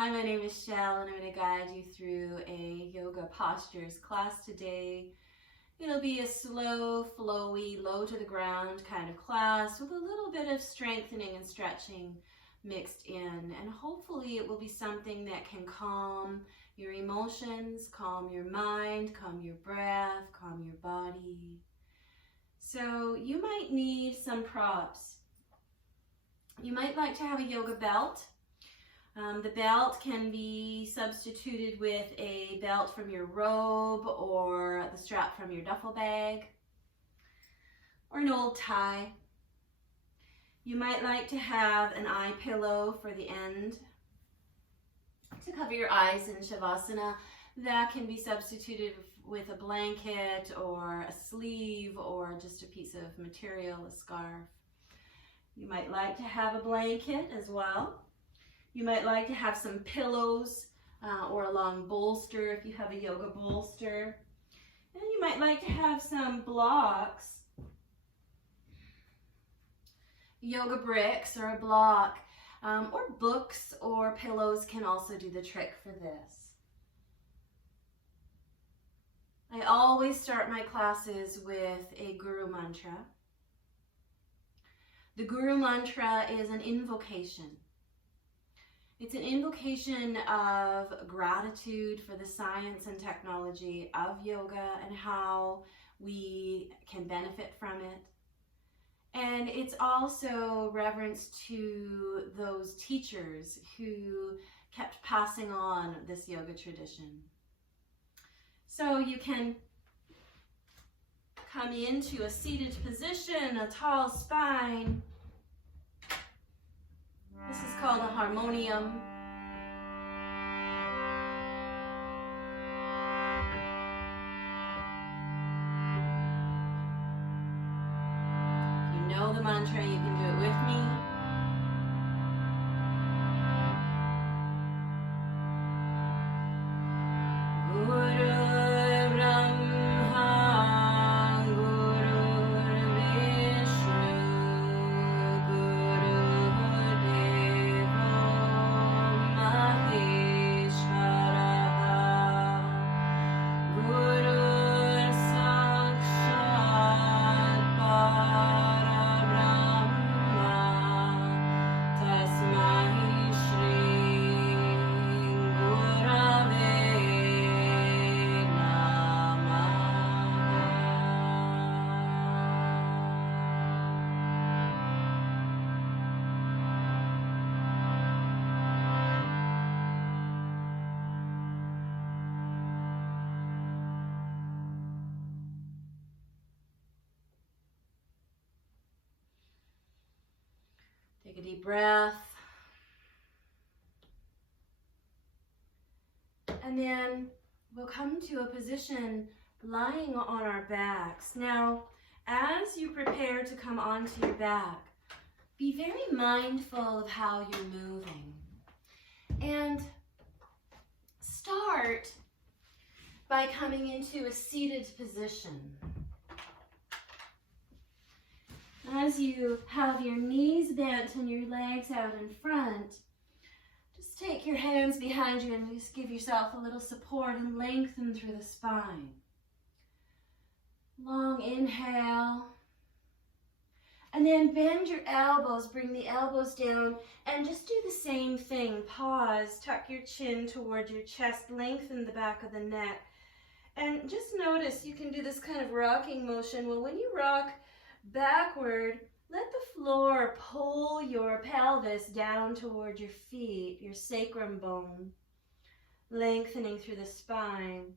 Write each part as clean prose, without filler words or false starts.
Hi, my name is Shell, and I'm going to guide you through a yoga postures class today. It'll be a slow, flowy, low to the ground kind of class with a little bit of strengthening and stretching mixed in. And hopefully it will be something that can calm your emotions, calm your mind, calm your breath, calm your body. So you might need some props. You might like to have a yoga belt. The belt can be substituted with a belt from your robe or the strap from your duffel bag or an old tie. You might like to have an eye pillow for the end to cover your eyes in Shavasana. That can be substituted with a blanket or a sleeve or just a piece of material, a scarf. You might like to have a blanket as well. You might like to have some pillows or a long bolster if you have a yoga bolster. And you might like to have some blocks, yoga bricks or a block, or books or pillows can also do the trick for this. I always start my classes with a guru mantra. The guru mantra is an invocation. It's an invocation of gratitude for the science and technology of yoga and how we can benefit from it. And it's also reverence to those teachers who kept passing on this yoga tradition. So you can come into a seated position, a tall spine. This is called a harmonium. If you know the mantra, you can do it with me. Take a deep breath. And then we'll come to a position lying on our backs. Now, as you prepare to come onto your back, be very mindful of how you're moving. And start by coming into a seated position. As you have your knees bent and your legs out in front, just take your hands behind you and just give yourself a little support and lengthen through the spine. Long inhale. And then bend your elbows, bring the elbows down, and just do the same thing. Pause, tuck your chin toward your chest, lengthen the back of the neck. And just notice you can do this kind of rocking motion. Well, when you rock backward, let the floor pull your pelvis down toward your feet, your sacrum bone, lengthening through the spine.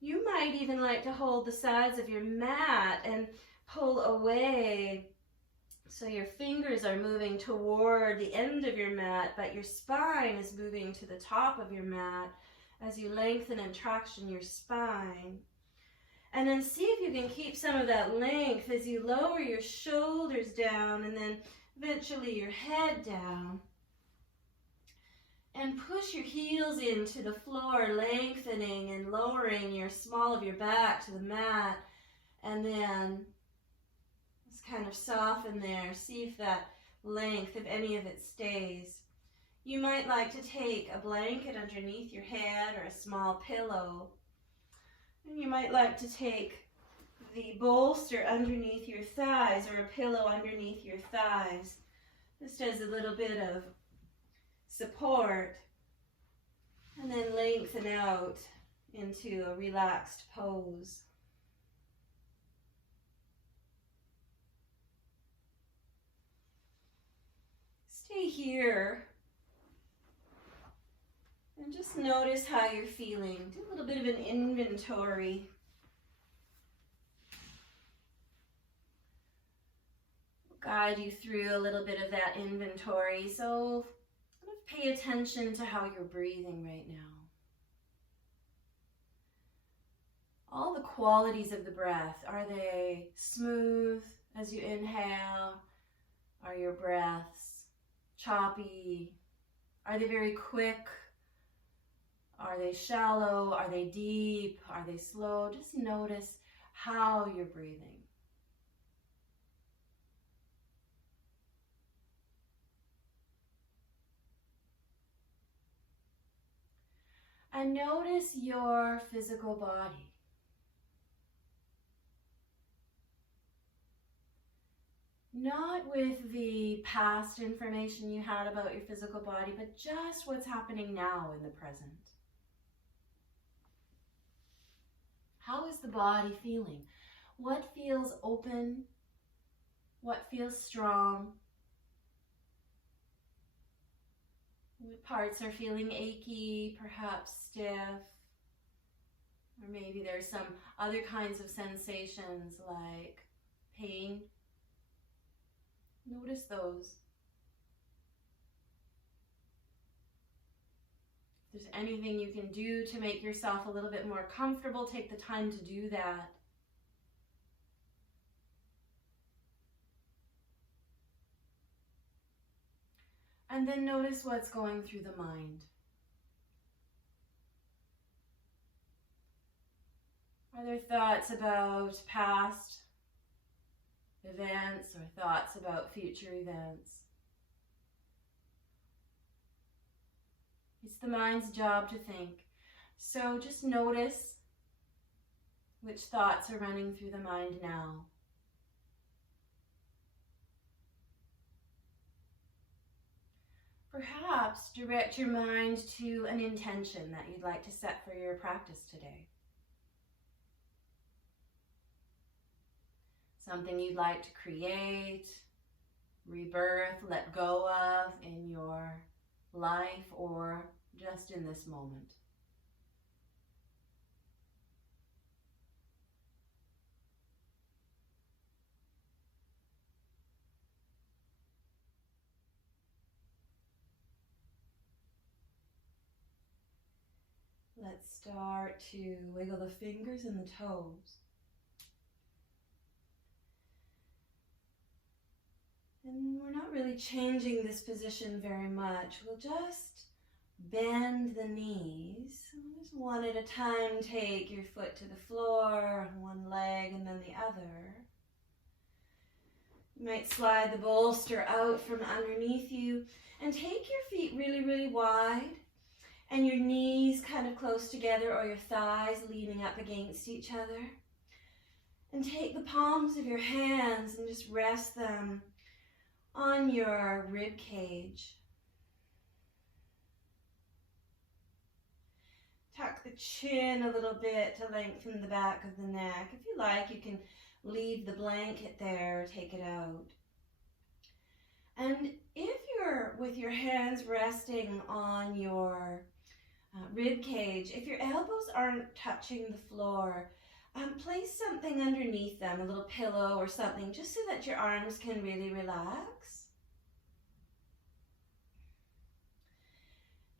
You might even like to hold the sides of your mat and pull away so your fingers are moving toward the end of your mat, but your spine is moving to the top of your mat as you lengthen and traction your spine. And then see if you can keep some of that length as you lower your shoulders down and then eventually your head down. And push your heels into the floor, lengthening and lowering your small of your back to the mat. And then just kind of soften there. See if that length, if any of it stays. You might like to take a blanket underneath your head or a small pillow. And you might like to take the bolster underneath your thighs or a pillow underneath your thighs. This does a little bit of support. And then lengthen out into a relaxed pose. Stay here and just notice how you're feeling. Do a little bit of an inventory. Guide you through a little bit of that inventory. So pay attention to how you're breathing right now. All the qualities of the breath, are they smooth as you inhale? Are your breaths choppy? Are they very quick? Are they shallow? Are they deep? Are they slow? Just notice how you're breathing. And notice your physical body. Not with the past information you had about your physical body, but just what's happening now in the present. How is the body feeling? What feels open? What feels strong? What parts are feeling achy, perhaps stiff? Or maybe there's some other kinds of sensations like pain. Notice those. If there's anything you can do to make yourself a little bit more comfortable, take the time to do that. And then notice what's going through the mind. Are there thoughts about past events or thoughts about future events? It's the mind's job to think. So just notice which thoughts are running through the mind now. Perhaps direct your mind to an intention that you'd like to set for your practice today. Something you'd like to create, rebirth, let go of in your life or just in this moment. Let's start to wiggle the fingers and the toes. And we're not really changing this position very much. We'll just bend the knees. Just one at a time, take your foot to the floor, one leg and then the other. You might slide the bolster out from underneath you and take your feet really, really wide and your knees kind of close together or your thighs leaning up against each other. And take the palms of your hands and just rest them on your rib cage. Tuck the chin a little bit to lengthen the back of the neck. If you like, you can leave the blanket there, take it out. And if you're with your hands resting on your rib cage, if your elbows aren't touching the floor, place something underneath them, a little pillow or something, just so that your arms can really relax.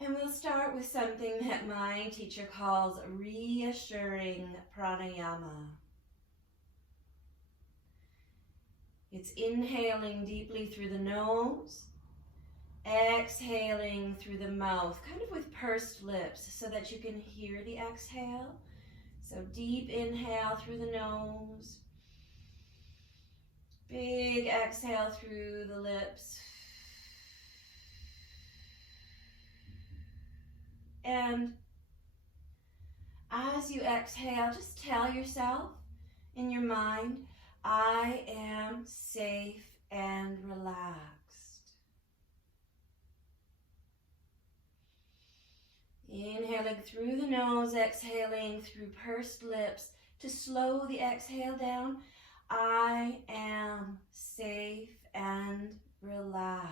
And we'll start with something that my teacher calls reassuring pranayama. It's inhaling deeply through the nose, exhaling through the mouth, kind of with pursed lips so that you can hear the exhale. So deep inhale through the nose, big exhale through the lips. And as you exhale, just tell yourself in your mind, I am safe and relaxed. Inhaling through the nose, exhaling through pursed lips to slow the exhale down. I am safe and relaxed.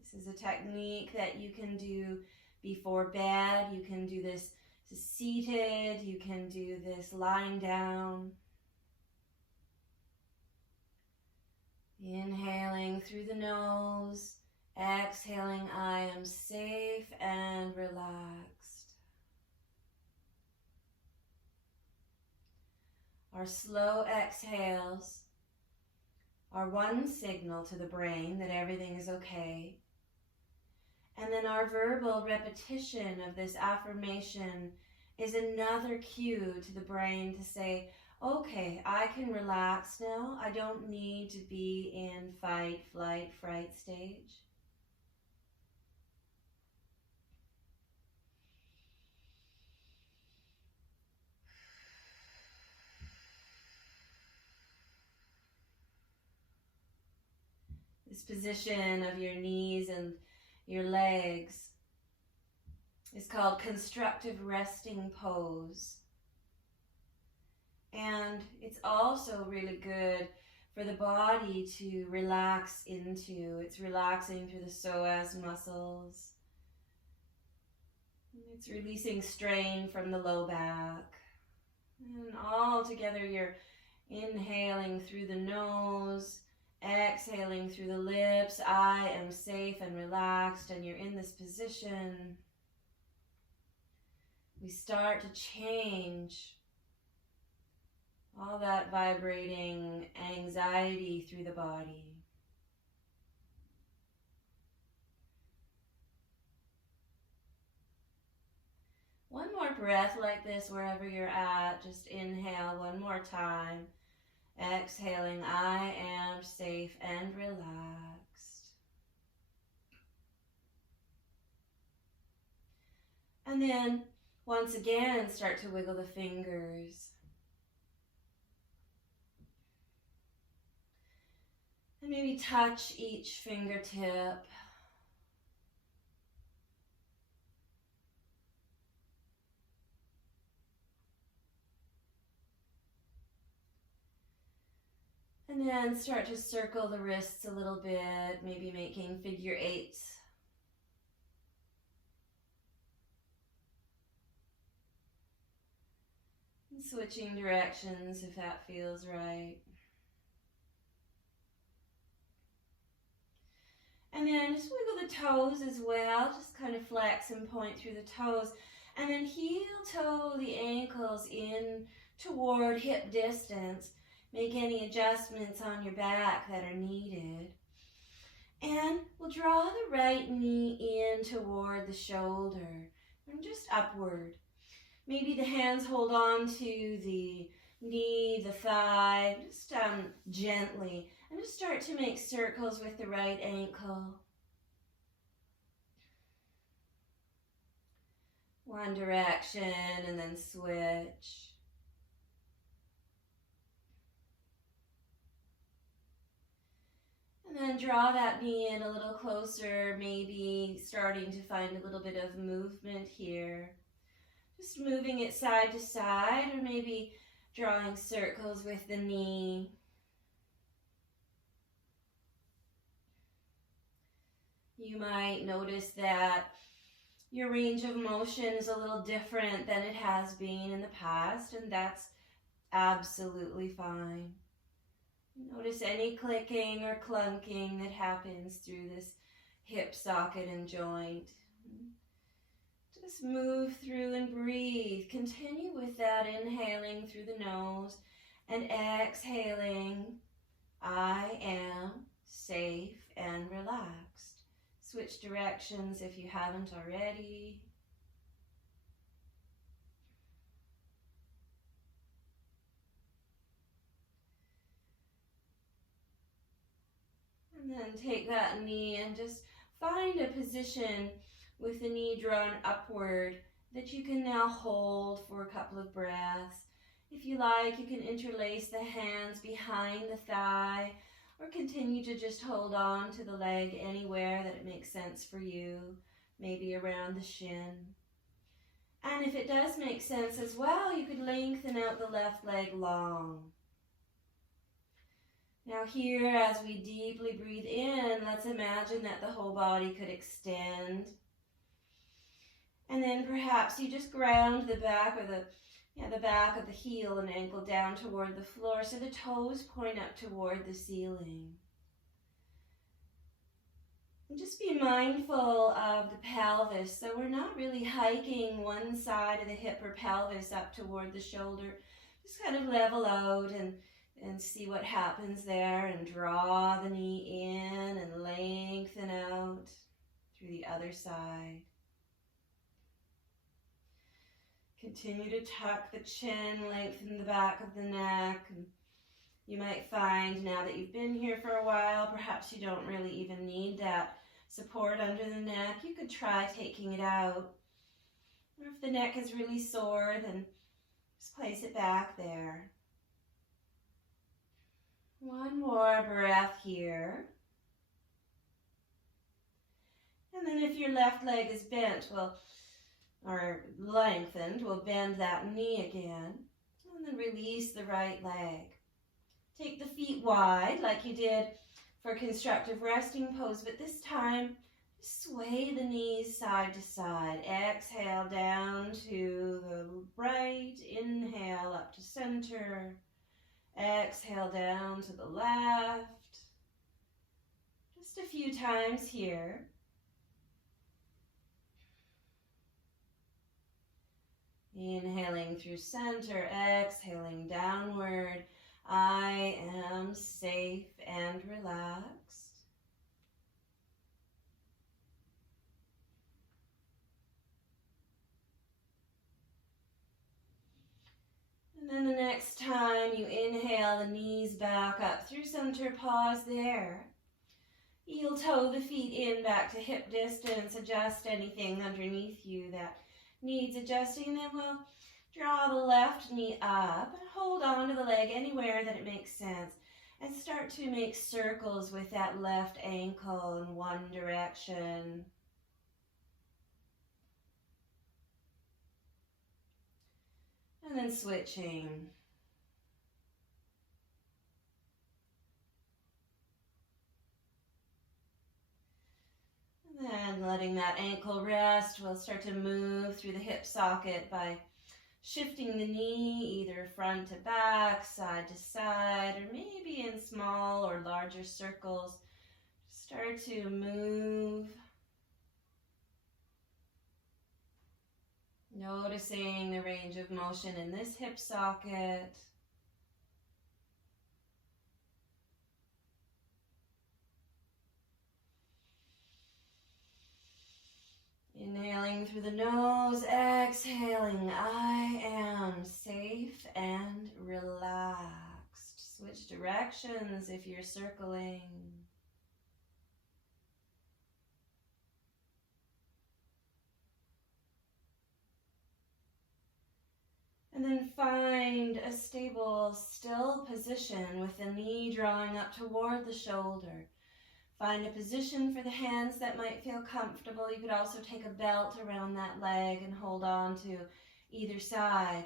This is a technique that you can do before bed. You can do this seated. You can do this lying down. Inhaling through the nose, exhaling, I am safe and relaxed. Our slow exhales are one signal to the brain that everything is okay. And then our verbal repetition of this affirmation is another cue to the brain to say, okay, I can relax now. I don't need to be in fight, flight, fright stage. This position of your knees and your legs is called constructive resting pose. And it's also really good for the body to relax into. It's relaxing through the psoas muscles. It's releasing strain from the low back. And all together you're inhaling through the nose, exhaling through the lips. I am safe and relaxed, and you're in this position. We start to change all that vibrating anxiety through the body. One more breath like this wherever you're at. Just inhale one more time. Exhaling, I am safe and relaxed. And then once again, start to wiggle the fingers. And maybe touch each fingertip. And then start to circle the wrists a little bit, maybe making figure eights. And switching directions if that feels right. And then just wiggle the toes as well, just kind of flex and point through the toes. And then heel toe the ankles in toward hip distance. Make any adjustments on your back that are needed. And we'll draw the right knee in toward the shoulder and just upward. Maybe the hands hold on to the knee, the thigh, just gently. And just start to make circles with the right ankle. One direction and then switch. And then draw that knee in a little closer, maybe starting to find a little bit of movement here. Just moving it side to side, or maybe drawing circles with the knee. You might notice that your range of motion is a little different than it has been in the past, and that's absolutely fine. Notice any clicking or clunking that happens through this hip socket and joint. Just move through and breathe. Continue with that, inhaling through the nose and exhaling. I am safe and relaxed. Switch directions if you haven't already. And then take that knee and just find a position with the knee drawn upward that you can now hold for a couple of breaths. If you like, you can interlace the hands behind the thigh or continue to just hold on to the leg anywhere that it makes sense for you, maybe around the shin. And if it does make sense as well, you could lengthen out the left leg long. Now here, as we deeply breathe in, let's imagine that the whole body could extend. And then perhaps you just ground the back or the back of the heel and ankle down toward the floor so the toes point up toward the ceiling. And just be mindful of the pelvis. So we're not really hiking one side of the hip or pelvis up toward the shoulder. Just kind of level out and see what happens there, and draw the knee in and lengthen out through the other side. Continue to tuck the chin, lengthen the back of the neck. And you might find now that you've been here for a while, perhaps you don't really even need that support under the neck. You could try taking it out. Or if the neck is really sore, then just place it back there. One more breath here. And then if your left leg is bent, or lengthened, we'll bend that knee again. And then release the right leg. Take the feet wide like you did for constructive resting pose, but this time sway the knees side to side. Exhale down to the right. Inhale up to center. Exhale down to the left. Just a few times here. Inhaling through center, exhaling downward. I am safe and relaxed. And then the next time you inhale, the knees back up through center, pause there. Heel toe the feet in back to hip distance, adjust anything underneath you that needs adjusting. Then we'll draw the left knee up and hold on to the leg anywhere that it makes sense. And start to make circles with that left ankle in one direction. And then switching. And then letting that ankle rest, we'll start to move through the hip socket by shifting the knee either front to back, side to side, or maybe in small or larger circles. Start to move. Noticing the range of motion in this hip socket. Inhaling through the nose, exhaling. I am safe and relaxed. Switch directions if you're circling. And then find a stable, still position with the knee drawing up toward the shoulder. Find a position for the hands that might feel comfortable. You could also take a belt around that leg and hold on to either side.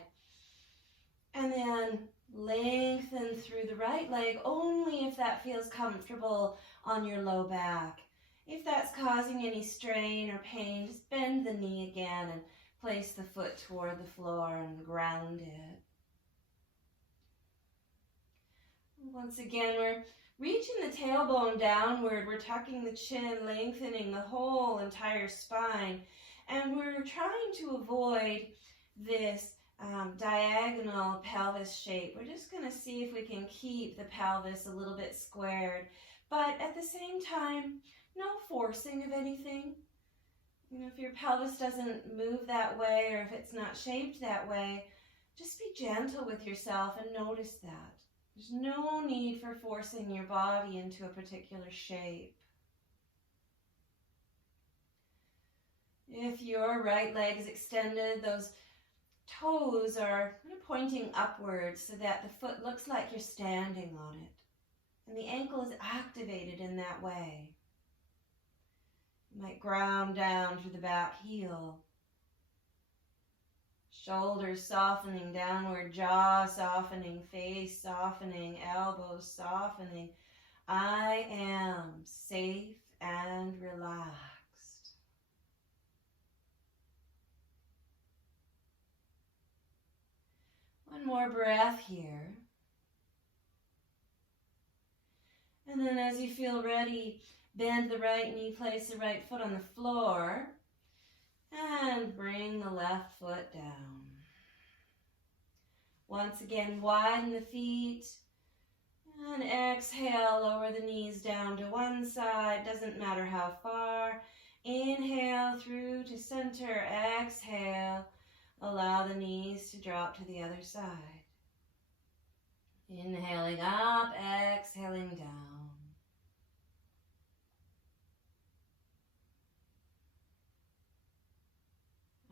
And then lengthen through the right leg only if that feels comfortable on your low back. If that's causing any strain or pain, just bend the knee again and place the foot toward the floor and ground it. Once again, we're reaching the tailbone downward. We're tucking the chin, lengthening the whole entire spine. And we're trying to avoid this diagonal pelvis shape. We're just going to see if we can keep the pelvis a little bit squared. But at the same time, no forcing of anything. You know, if your pelvis doesn't move that way or if it's not shaped that way, just be gentle with yourself and notice that. There's no need for forcing your body into a particular shape. If your right leg is extended, those toes are kind of pointing upwards so that the foot looks like you're standing on it. And the ankle is activated in that way. You might ground down through the back heel. Shoulders softening downward, jaw softening, face softening, elbows softening. I am safe and relaxed. One more breath here. And then as you feel ready, bend the right knee, place the right foot on the floor, and bring the left foot down. Once again, widen the feet, and exhale, lower the knees down to one side, doesn't matter how far. Inhale through to center, exhale, allow the knees to drop to the other side. Inhaling up, exhaling down.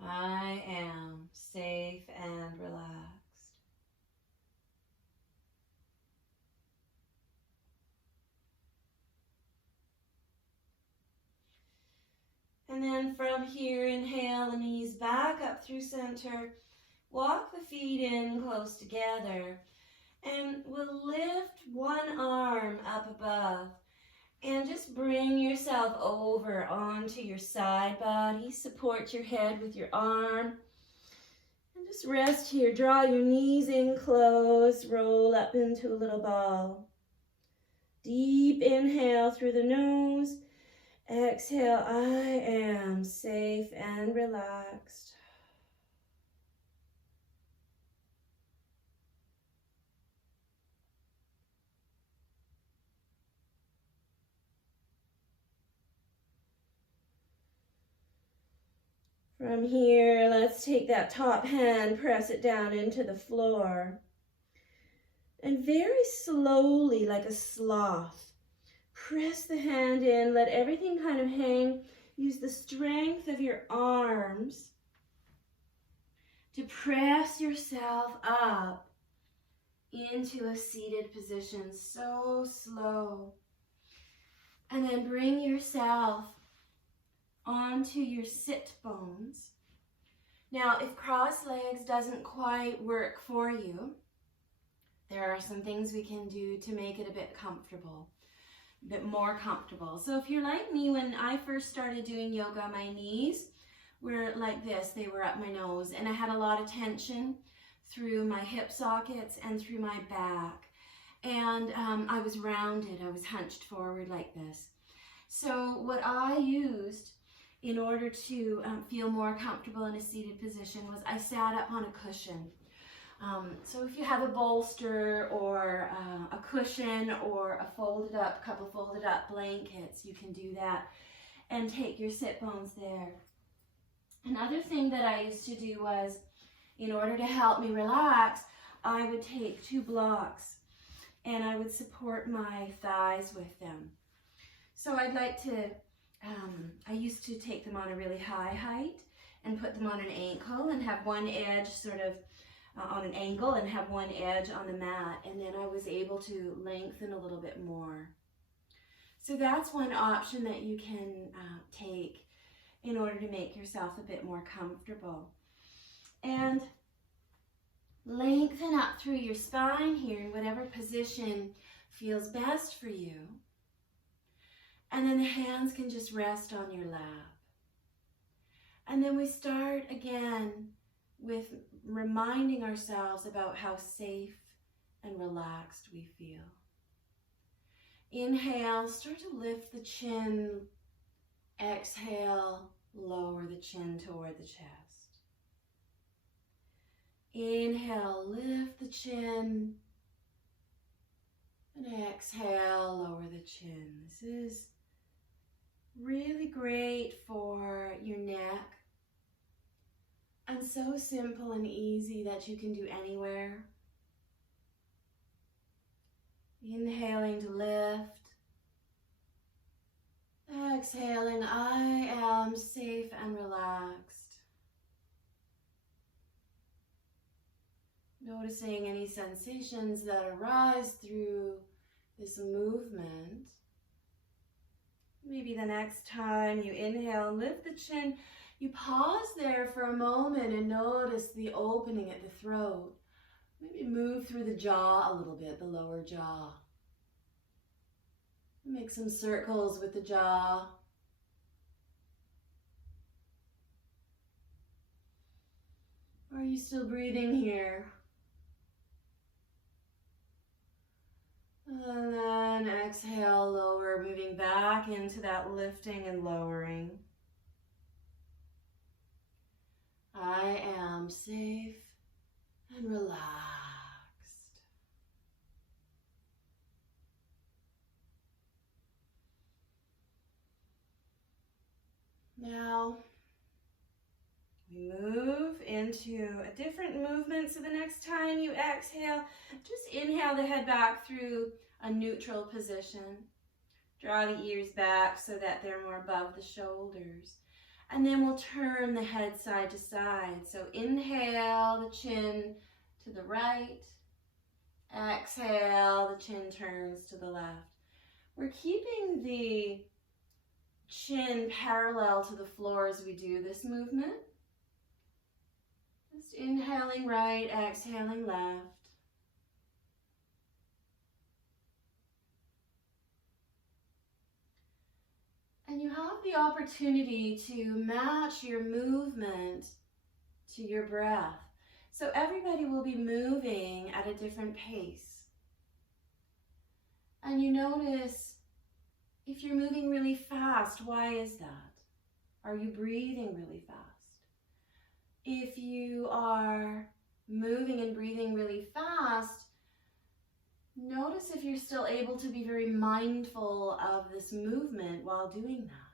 I am safe and relaxed. And then from here, inhale the knees back up through center. Walk the feet in close together. And we'll lift one arm up above. And just bring yourself over onto your side body. Support your head with your arm. And just rest here. Draw your knees in close. Roll up into a little ball. Deep inhale through the nose. Exhale, I am safe and relaxed. From here, let's take that top hand, press it down into the floor. And very slowly, like a sloth, press the hand in, let everything kind of hang. Use the strength of your arms to press yourself up into a seated position, so slow. And then bring yourself onto your sit bones. Now, if cross legs doesn't quite work for you, there are some things we can do to make it a bit comfortable, a bit more comfortable. So if you're like me, when I first started doing yoga, my knees were like this. They were up my nose, and I had a lot of tension through my hip sockets and through my back. And I was rounded. I was hunched forward like this. So what I used in order to feel more comfortable in a seated position was I sat up on a cushion. So if you have a bolster or a cushion or a couple folded up blankets, you can do that and take your sit bones there. Another thing that I used to do was, in order to help me relax, I would take 2 blocks and I would support my thighs with them. So I'd like to, I used to take them on a really high height and put them on an ankle and have one edge sort of on an angle and have one edge on the mat, and then I was able to lengthen a little bit more. So that's one option that you can take in order to make yourself a bit more comfortable. And lengthen up through your spine here in whatever position feels best for you. And then the hands can just rest on your lap. And then we start again with reminding ourselves about how safe and relaxed we feel. Inhale, start to lift the chin. Exhale, lower the chin toward the chest. Inhale, lift the chin. And exhale, lower the chin. This is really great for your neck. And so simple and easy that you can do anywhere. Inhaling to lift. Exhaling, I am safe and relaxed. Noticing any sensations that arise through this movement. Maybe the next time you inhale, lift the chin, you pause there for a moment and notice the opening at the throat. Maybe move through the jaw a little bit, the lower jaw. Make some circles with the jaw. Are you still breathing here? And then exhale, lower, moving back into that lifting and lowering. I am safe and relaxed. Now, we move into a different movement. So the next time you exhale, just inhale the head back through a neutral position. Draw the ears back so that they're more above the shoulders. And then we'll turn the head side to side. So inhale, the chin to the right. Exhale, the chin turns to the left. We're keeping the chin parallel to the floor as we do this movement. Just inhaling right, exhaling left. And you have the opportunity to match your movement to your breath. So everybody will be moving at a different pace. And you notice if you're moving really fast, why is that? Are you breathing really fast? If you are moving and breathing really fast, notice if you're still able to be very mindful of this movement while doing that.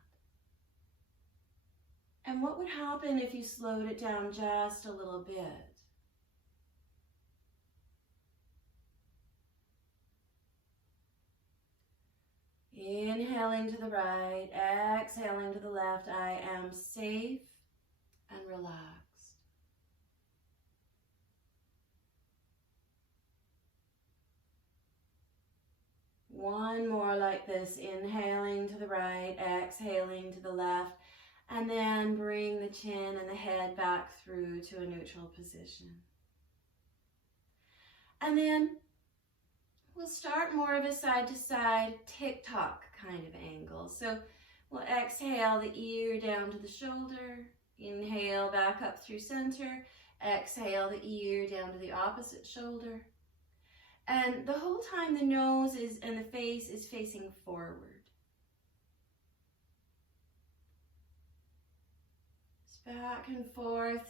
And what would happen if you slowed it down just a little bit? Inhaling to the right, exhaling to the left. I am safe and relaxed. One more like this, inhaling to the right, exhaling to the left, and then bring the chin and the head back through to a neutral position. And then we'll start more of a side-to-side tick-tock kind of angle. So we'll exhale the ear down to the shoulder, inhale back up through center, exhale the ear down to the opposite shoulder. And the whole time the nose and the face is facing forward. Just back and forth.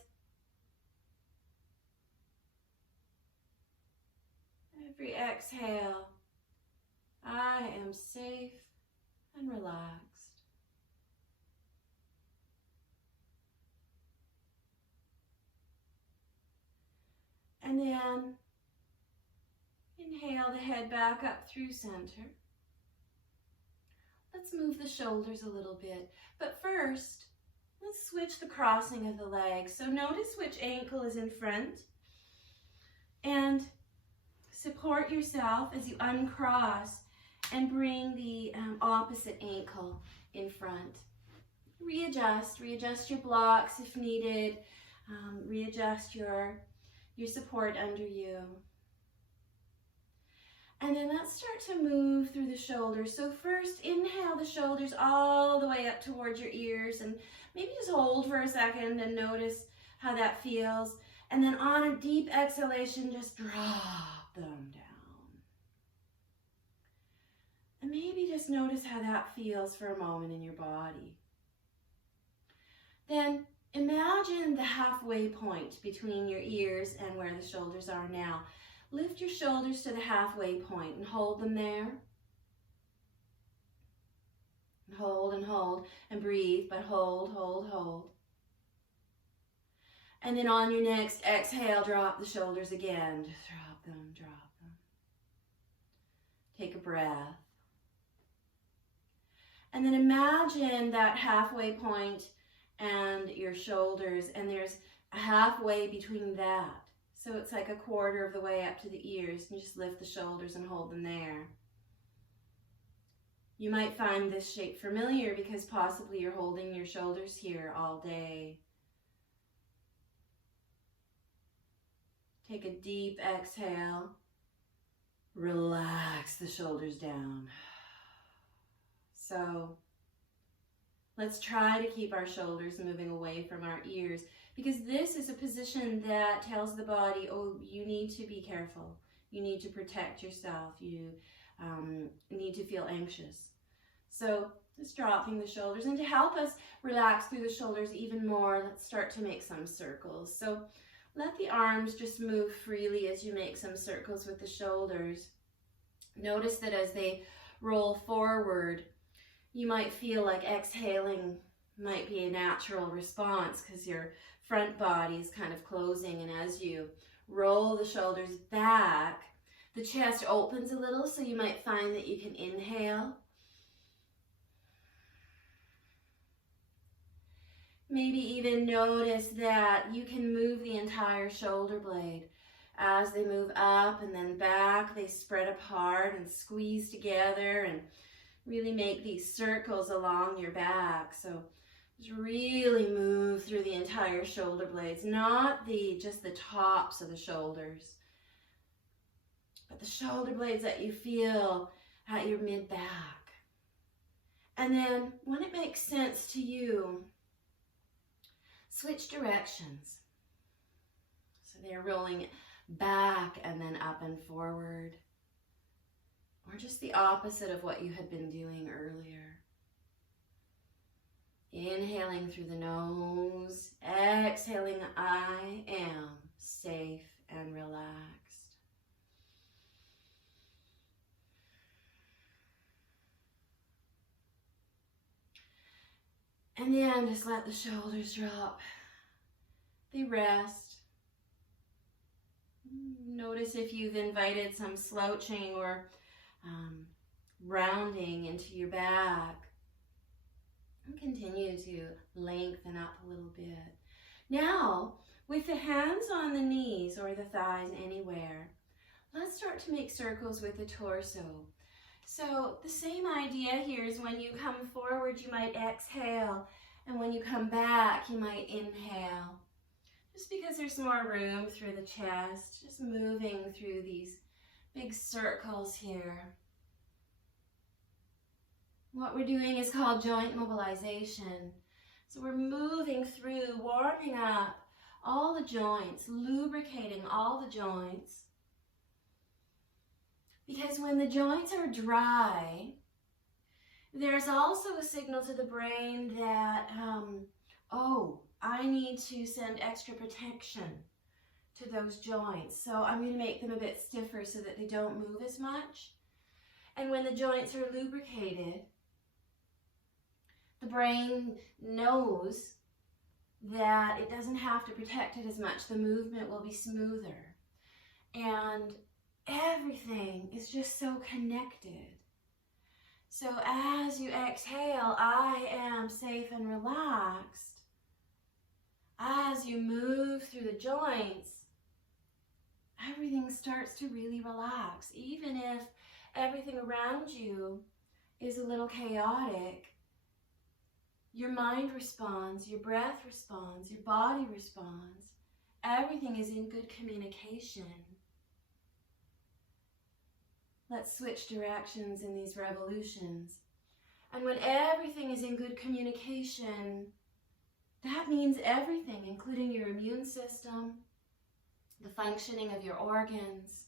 Every exhale, I am safe and relaxed. And then inhale the head back up through center. Let's move the shoulders a little bit. But first, let's switch the crossing of the legs. So notice which ankle is in front. And support yourself as you uncross and bring the opposite ankle in front. Readjust your blocks if needed. Readjust your support under you. And then let's start to move through the shoulders. So first, inhale the shoulders all the way up towards your ears, and maybe just hold for a second and notice how that feels. And then on a deep exhalation, just drop them down. And maybe just notice how that feels for a moment in your body. Then imagine the halfway point between your ears and where the shoulders are now. Lift your shoulders to the halfway point and hold them there. And hold and breathe, but hold, hold, hold. And then on your next exhale, drop the shoulders again. Just drop them, drop them. Take a breath. And then imagine that halfway point and your shoulders, and there's a halfway between that. So it's like a quarter of the way up to the ears, and just lift the shoulders and hold them there. You might find this shape familiar because possibly you're holding your shoulders here all day. Take a deep exhale. Relax the shoulders down. So let's try to keep our shoulders moving away from our ears, because this is a position that tells the body, oh, you need to be careful. You need to protect yourself. You need to feel anxious. So just dropping the shoulders. And to help us relax through the shoulders even more, let's start to make some circles. So let the arms just move freely as you make some circles with the shoulders. Notice that as they roll forward, you might feel like exhaling might be a natural response because your front body is kind of closing, and as you roll the shoulders back, the chest opens a little, so you might find that you can inhale. Maybe even notice that you can move the entire shoulder blade. As they move up and then back, they spread apart and squeeze together and really make these circles along your back. So just really move through the entire shoulder blades, not just the tops of the shoulders, but the shoulder blades that you feel at your mid-back. And then when it makes sense to you, switch directions. So they're rolling back and then up and forward, or just the opposite of what you had been doing earlier. Inhaling through the nose, exhaling, I am safe and relaxed. And then just let the shoulders drop. They rest. Notice if you've invited some slouching or rounding into your back. And continue to lengthen up a little bit. Now, with the hands on the knees or the thighs anywhere, let's start to make circles with the torso. So the same idea here is when you come forward, you might exhale, and when you come back, you might inhale. Just because there's more room through the chest, just moving through these big circles here. What we're doing is called joint mobilization. So we're moving through, warming up all the joints, lubricating all the joints. Because when the joints are dry, there's also a signal to the brain that, oh, I need to send extra protection to those joints. So I'm going to make them a bit stiffer so that they don't move as much. And when the joints are lubricated, the brain knows that it doesn't have to protect it as much. The movement will be smoother. And everything is just so connected. So as you exhale, I am safe and relaxed. As you move through the joints, everything starts to really relax. Even if everything around you is a little chaotic, your mind responds, your breath responds, your body responds. Everything is in good communication. Let's switch directions in these revolutions. And when everything is in good communication, that means everything, including your immune system, the functioning of your organs,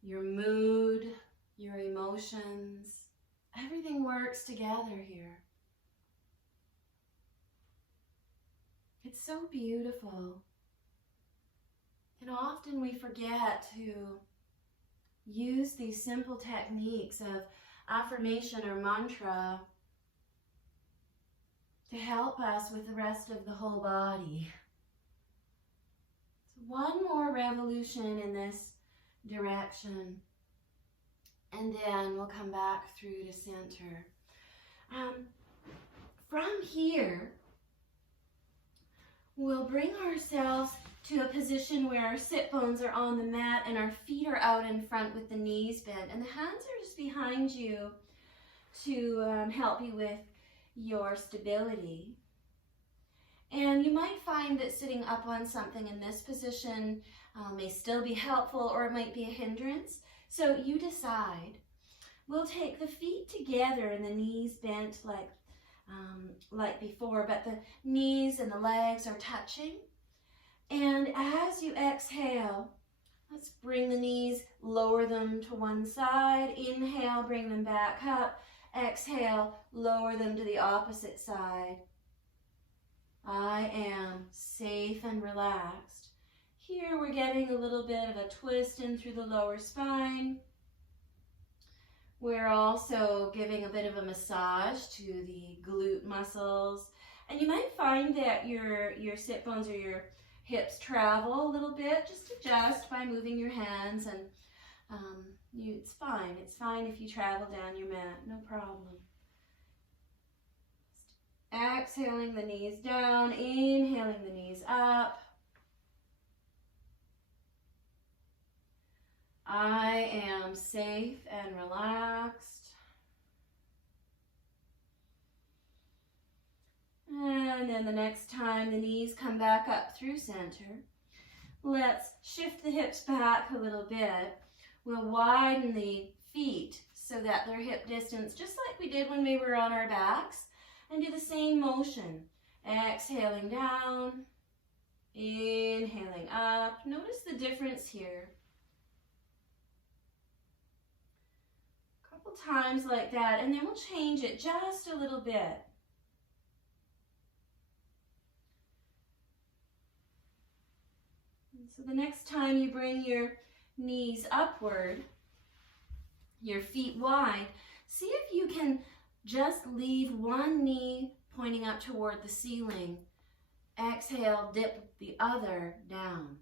your mood, your emotions, everything works together here. It's so beautiful. And often we forget to use these simple techniques of affirmation or mantra to help us with the rest of the whole body. So one more revolution in this direction. And then we'll come back through to center. From here, we'll bring ourselves to a position where our sit bones are on the mat and our feet are out in front with the knees bent. And the hands are just behind you to help you with your stability. And you might find that sitting up on something in this position may still be helpful, or it might be a hindrance. So you decide. We'll take the feet together and the knees bent like before, but the knees and the legs are touching. And as you exhale, let's bring the knees, lower them to one side. Inhale, bring them back up. Exhale, lower them to the opposite side. I am safe and relaxed. Here we're getting a little bit of a twist in through the lower spine. We're also giving a bit of a massage to the glute muscles. And you might find that your sit bones or your hips travel a little bit. Just adjust by moving your hands, and it's fine. It's fine if you travel down your mat, no problem. Exhaling the knees down, inhaling the knees up. I am safe and relaxed. And then the next time the knees come back up through center, let's shift the hips back a little bit. We'll widen the feet so that they're hip distance, just like we did when we were on our backs, and do the same motion. Exhaling down, inhaling up. Notice the difference here. A couple times like that, and then we'll change it just a little bit. And so the next time you bring your knees upward, your feet wide, see if you can just leave one knee pointing up toward the ceiling. Exhale, dip the other down.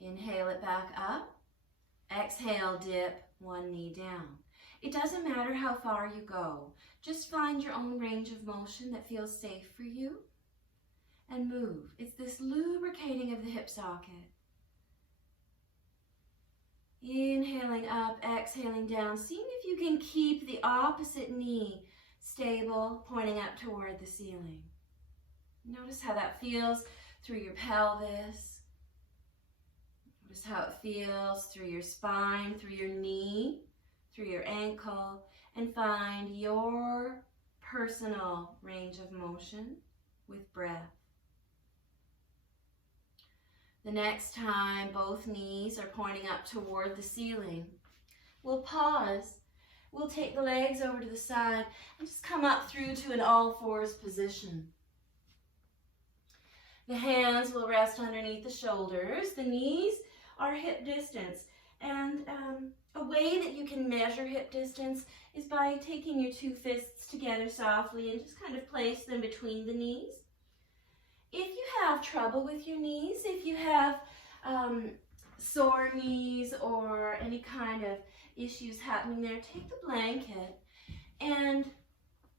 Inhale it back up. Exhale, dip one knee down. It doesn't matter how far you go. Just find your own range of motion that feels safe for you and move. It's this lubricating of the hip socket. Inhaling up, exhaling down. Seeing if you can keep the opposite knee stable, pointing up toward the ceiling. Notice how that feels through your pelvis. Notice how it feels through your spine, through your knee, through your ankle, and find your personal range of motion with breath. The next time both knees are pointing up toward the ceiling, we'll pause. We'll take the legs over to the side and just come up through to an all-fours position. The hands will rest underneath the shoulders. The knees are hip distance. And a way that you can measure hip distance is by taking your two fists together softly and just kind of place them between the knees. If you have trouble with your knees, if you have sore knees or any kind of issues happening there, take the blanket and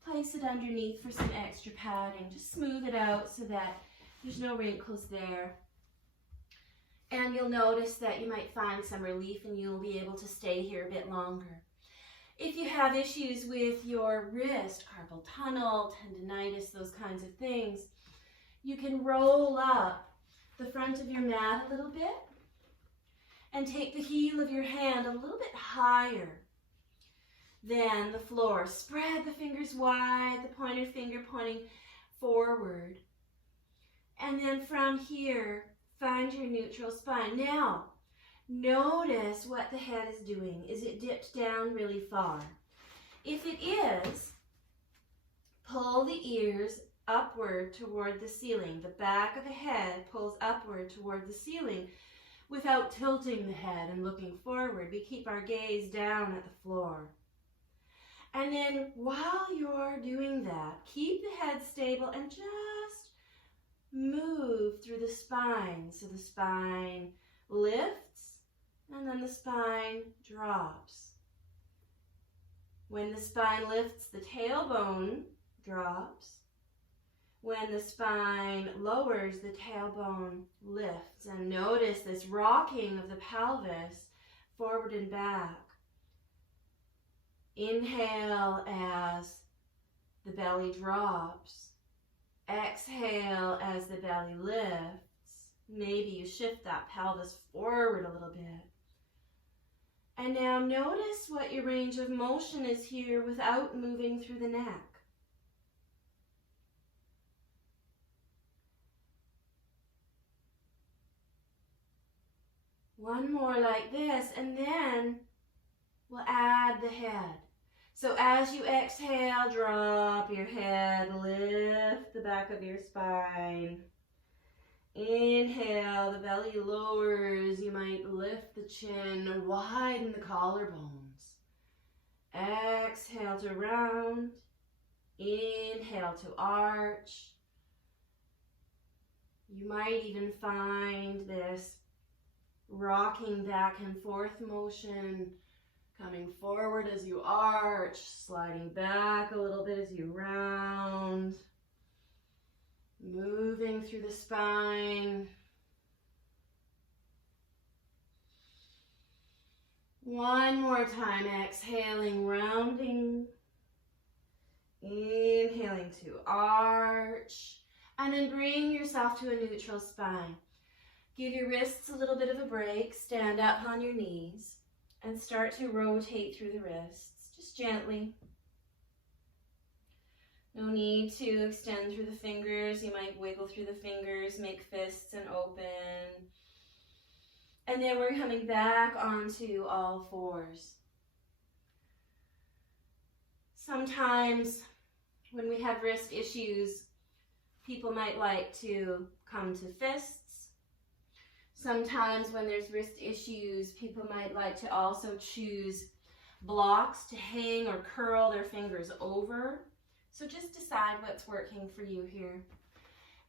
place it underneath for some extra padding. Just smooth it out so that there's no wrinkles there. And you'll notice that you might find some relief and you'll be able to stay here a bit longer. If you have issues with your wrist, carpal tunnel, tendinitis, those kinds of things, you can roll up the front of your mat a little bit and take the heel of your hand a little bit higher than the floor. Spread the fingers wide, the pointer finger pointing forward. And then from here, find your neutral spine. Now, notice what the head is doing. Is it dipped down really far? If it is, pull the ears upward toward the ceiling. The back of the head pulls upward toward the ceiling without tilting the head and looking forward. We keep our gaze down at the floor. And then while you're doing that, keep the head stable and just move through the spine. So the spine lifts And then the spine drops. When the spine lifts, the tailbone drops. When the spine lowers, the tailbone lifts. And notice this rocking of the pelvis forward and back. Inhale as the belly drops. Exhale as the belly lifts. Maybe you shift that pelvis forward a little bit. And now notice what your range of motion is here without moving through the neck. One more like this, and then we'll add the head. So as you exhale, drop your head, lift the back of your spine. Inhale, the belly lowers. You might lift the chin, widen the collarbones. Exhale to round. Inhale to arch. You might even find this rocking back and forth motion, coming forward as you arch, sliding back a little bit as you round, moving through the spine. One more time, exhaling, rounding, inhaling to arch, and then bring yourself to a neutral spine. Give your wrists a little bit of a break, stand up on your knees, and start to rotate through the wrists, just gently. No need to extend through the fingers. You might wiggle through the fingers, make fists and open. And then we're coming back onto all fours. Sometimes when we have wrist issues, people might like to come to fists. Sometimes when there's wrist issues, people might like to also choose blocks to hang or curl their fingers over. So just decide what's working for you here.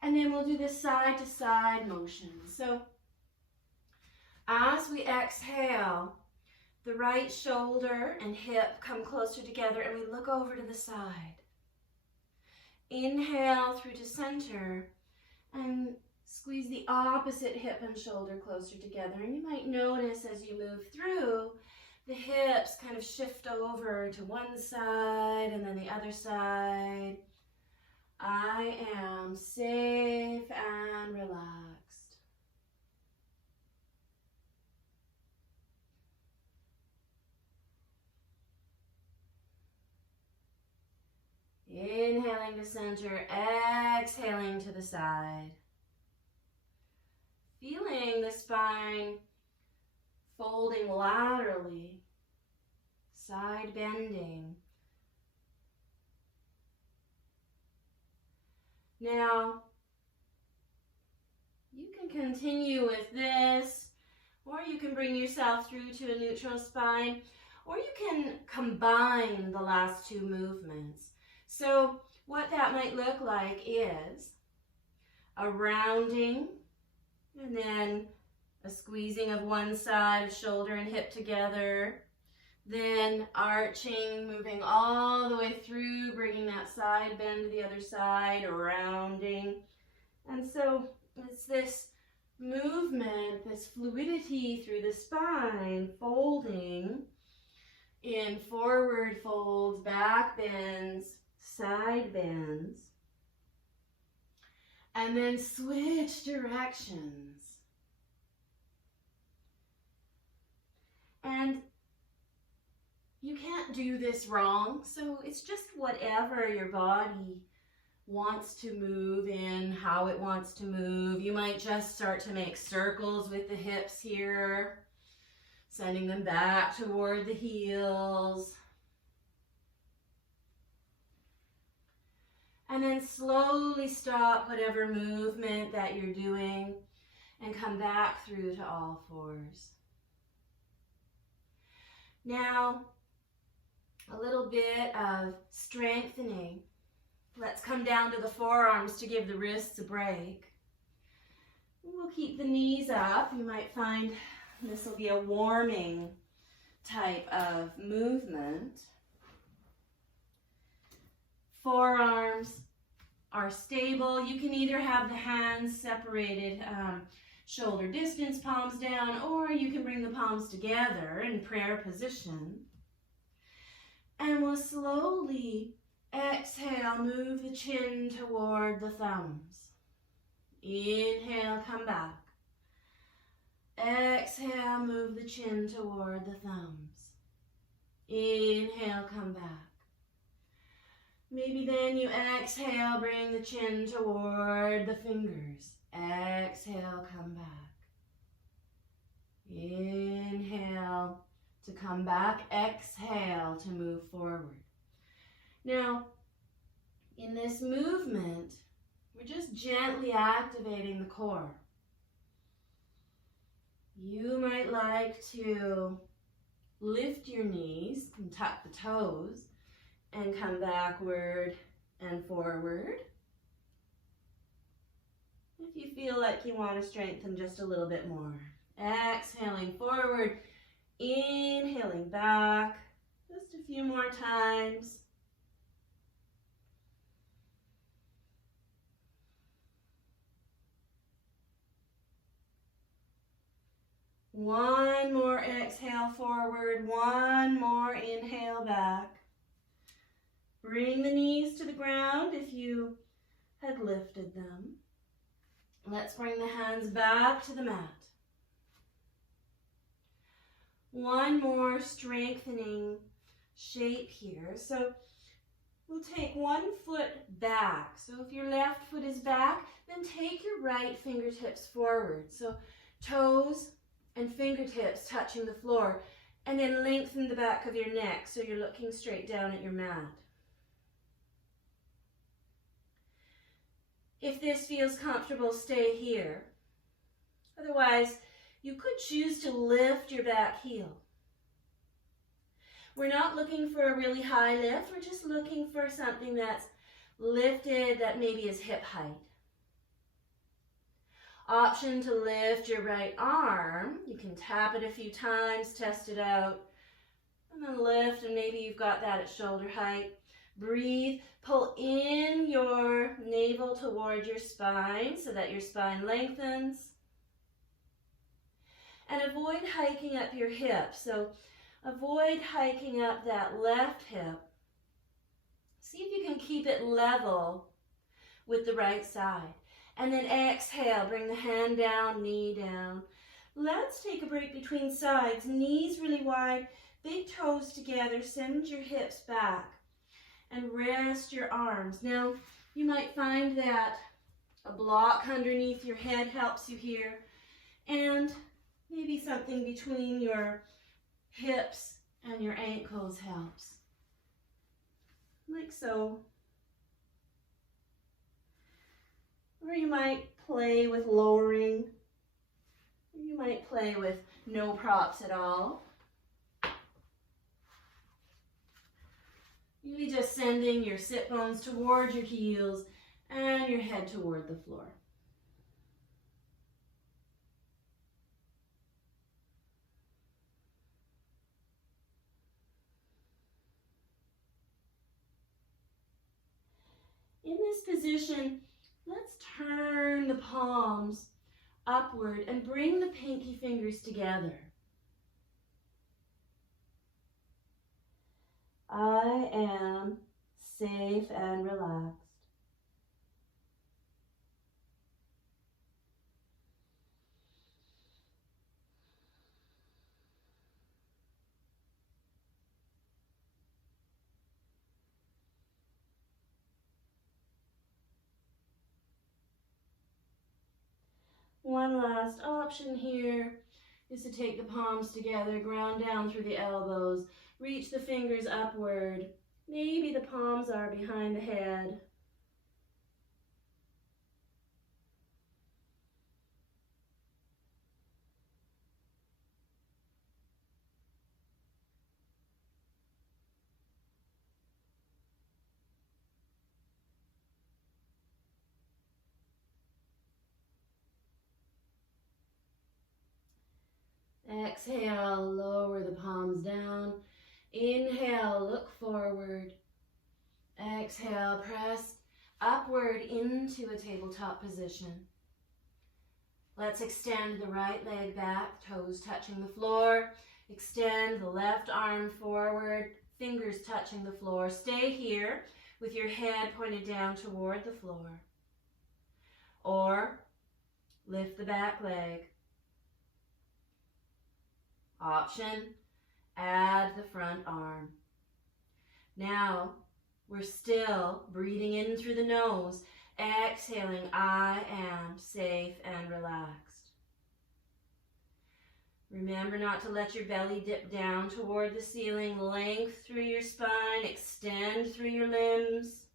And then we'll do this side to side motion. So as we exhale, the right shoulder and hip come closer together and we look over to the side. Inhale through to center and squeeze the opposite hip and shoulder closer together. And you might notice as you move through, the hips kind of shift over to one side and then the other side. I am safe and relaxed. Inhaling to center, exhaling to the side. Feeling the spine folding laterally, side bending. Now, you can continue with this, or you can bring yourself through to a neutral spine, or you can combine the last two movements. So what that might look like is a rounding, and then a squeezing of one side of shoulder and hip together, then arching, moving all the way through, bringing that side bend to the other side, rounding. And so it's this movement, this fluidity through the spine, folding in forward folds, back bends, side bends, and then switch directions. And you can't do this wrong, so it's just whatever your body wants to move in, how it wants to move. You might just start to make circles with the hips here, sending them back toward the heels. And then slowly stop whatever movement that you're doing and come back through to all fours. Now, a little bit of strengthening. Let's come down to the forearms to give the wrists a break. We'll keep the knees up. You might find This will be a warming type of movement. Forearms are stable. You can either have the hands separated, shoulder distance, palms down, or you can bring the palms together in prayer position. And we'll slowly exhale, move the chin toward the thumbs. Inhale, come back. Exhale, move the chin toward the thumbs. Inhale, come back. Maybe then you exhale, bring the chin toward the fingers. Exhale, come back. Inhale to come back. Exhale to move forward. Now, in this movement, we're just gently activating the core. You might like to lift your knees and tuck the toes and come backward and forward. If you feel like you want to strengthen just a little bit more. Exhaling forward, inhaling back. Just a few more times. One more exhale forward, one more inhale back. Bring the knees to the ground if you had lifted them. Let's bring the hands back to the mat. One more strengthening shape here. So we'll take one foot back. So if your left foot is back, then take your right fingertips forward. So toes and fingertips touching the floor. And then lengthen the back of your neck so you're looking straight down at your mat. If this feels comfortable, stay here. Otherwise, you could choose to lift your back heel. We're not looking for a really high lift. We're just looking for something that's lifted, that maybe is hip height. Option to lift your right arm. You can tap it a few times, test it out, and then lift, and maybe you've got that at shoulder height. Breathe, pull in your navel toward your spine so that your spine lengthens. And avoid hiking up your hip. So avoid hiking up that left hip. See if you can keep it level with the right side. And then exhale, bring the hand down, knee down. Let's take a break between sides. Knees really wide, big toes together, send your hips back. And rest your arms. Now, you might find that a block underneath your head helps you here. And maybe something between your hips and your ankles helps. Like so. Or you might play with lowering. Or you might play with no props at all. Really just sending your sit bones toward your heels and your head toward the floor. In this position, let's turn the palms upward and bring the pinky fingers together. I am safe and relaxed. One last option here is to take the palms together, ground down through the elbows, reach the fingers upward. Maybe the palms are behind the head. Exhale, lower the palms down. Inhale, look forward. Exhale, press upward into a tabletop position. Let's extend the right leg back, toes touching the floor. Extend the left arm forward, fingers touching the floor. Stay here with your head pointed down toward the floor. Or lift the back leg. Option, add the front arm. Now, we're still breathing in through the nose, exhaling, I am safe and relaxed. Remember not to let your belly dip down toward the ceiling. Length through your spine, extend through your limbs.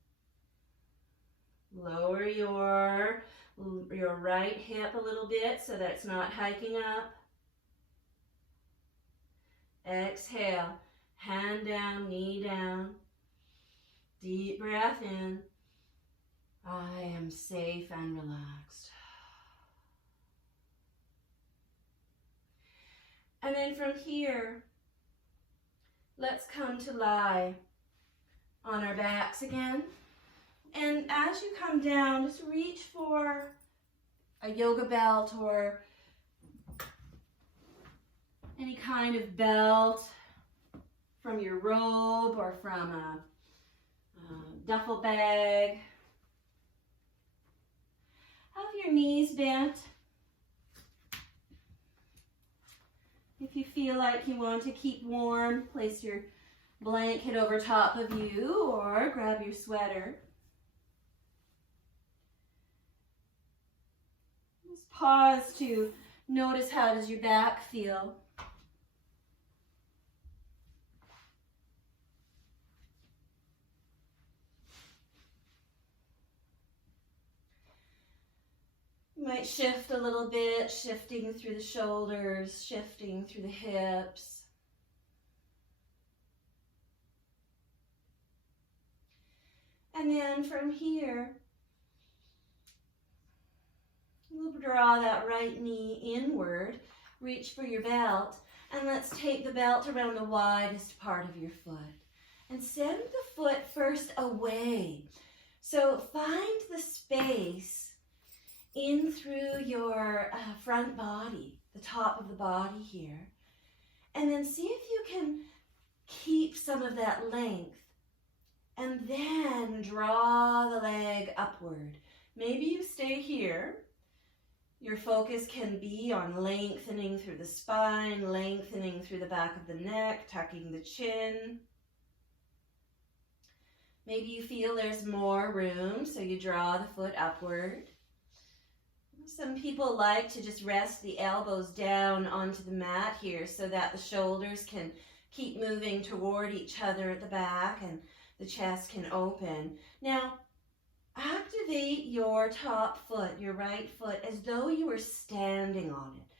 Lower your right hip a little bit so that it's not hiking up. Exhale, hand down, knee down. Deep breath in. I am safe and relaxed. And then from here, let's come to lie on our backs again. And as you come down, just reach for a yoga belt or any kind of belt from your robe or from a duffel bag. Have your knees bent. If you feel like you want to keep warm, place your blanket over top of you or grab your sweater. Just pause to notice how does your back feel. You might shift a little bit, shifting through the shoulders, shifting through the hips. And then from here, we'll draw that right knee inward, reach for your belt, and let's take the belt around the widest part of your foot. And send the foot first away. So find the space in through your front body, the top of the body here. And then see if you can keep some of that length. And then draw the leg upward. Maybe you stay here. Your focus can be on lengthening through the spine, lengthening through the back of the neck, tucking the chin. Maybe you feel there's more room, so you draw the foot upward. Some people like to just rest the elbows down onto the mat here so that the shoulders can keep moving toward each other at the back and the chest can open. Now, activate your top foot, your right foot, as though you were standing on it.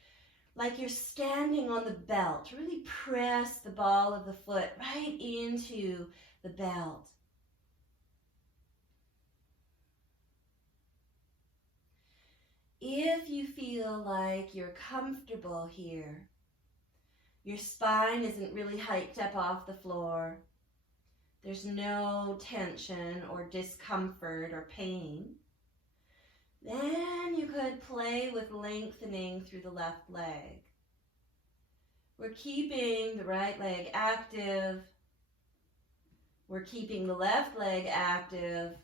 Like you're standing on the belt. Really press the ball of the foot right into the belt. If you feel like you're comfortable here, your spine isn't really hiked up off the floor, there's no tension or discomfort or pain, then you could play with lengthening through the left leg. We're keeping the right leg active. We're keeping the left leg active.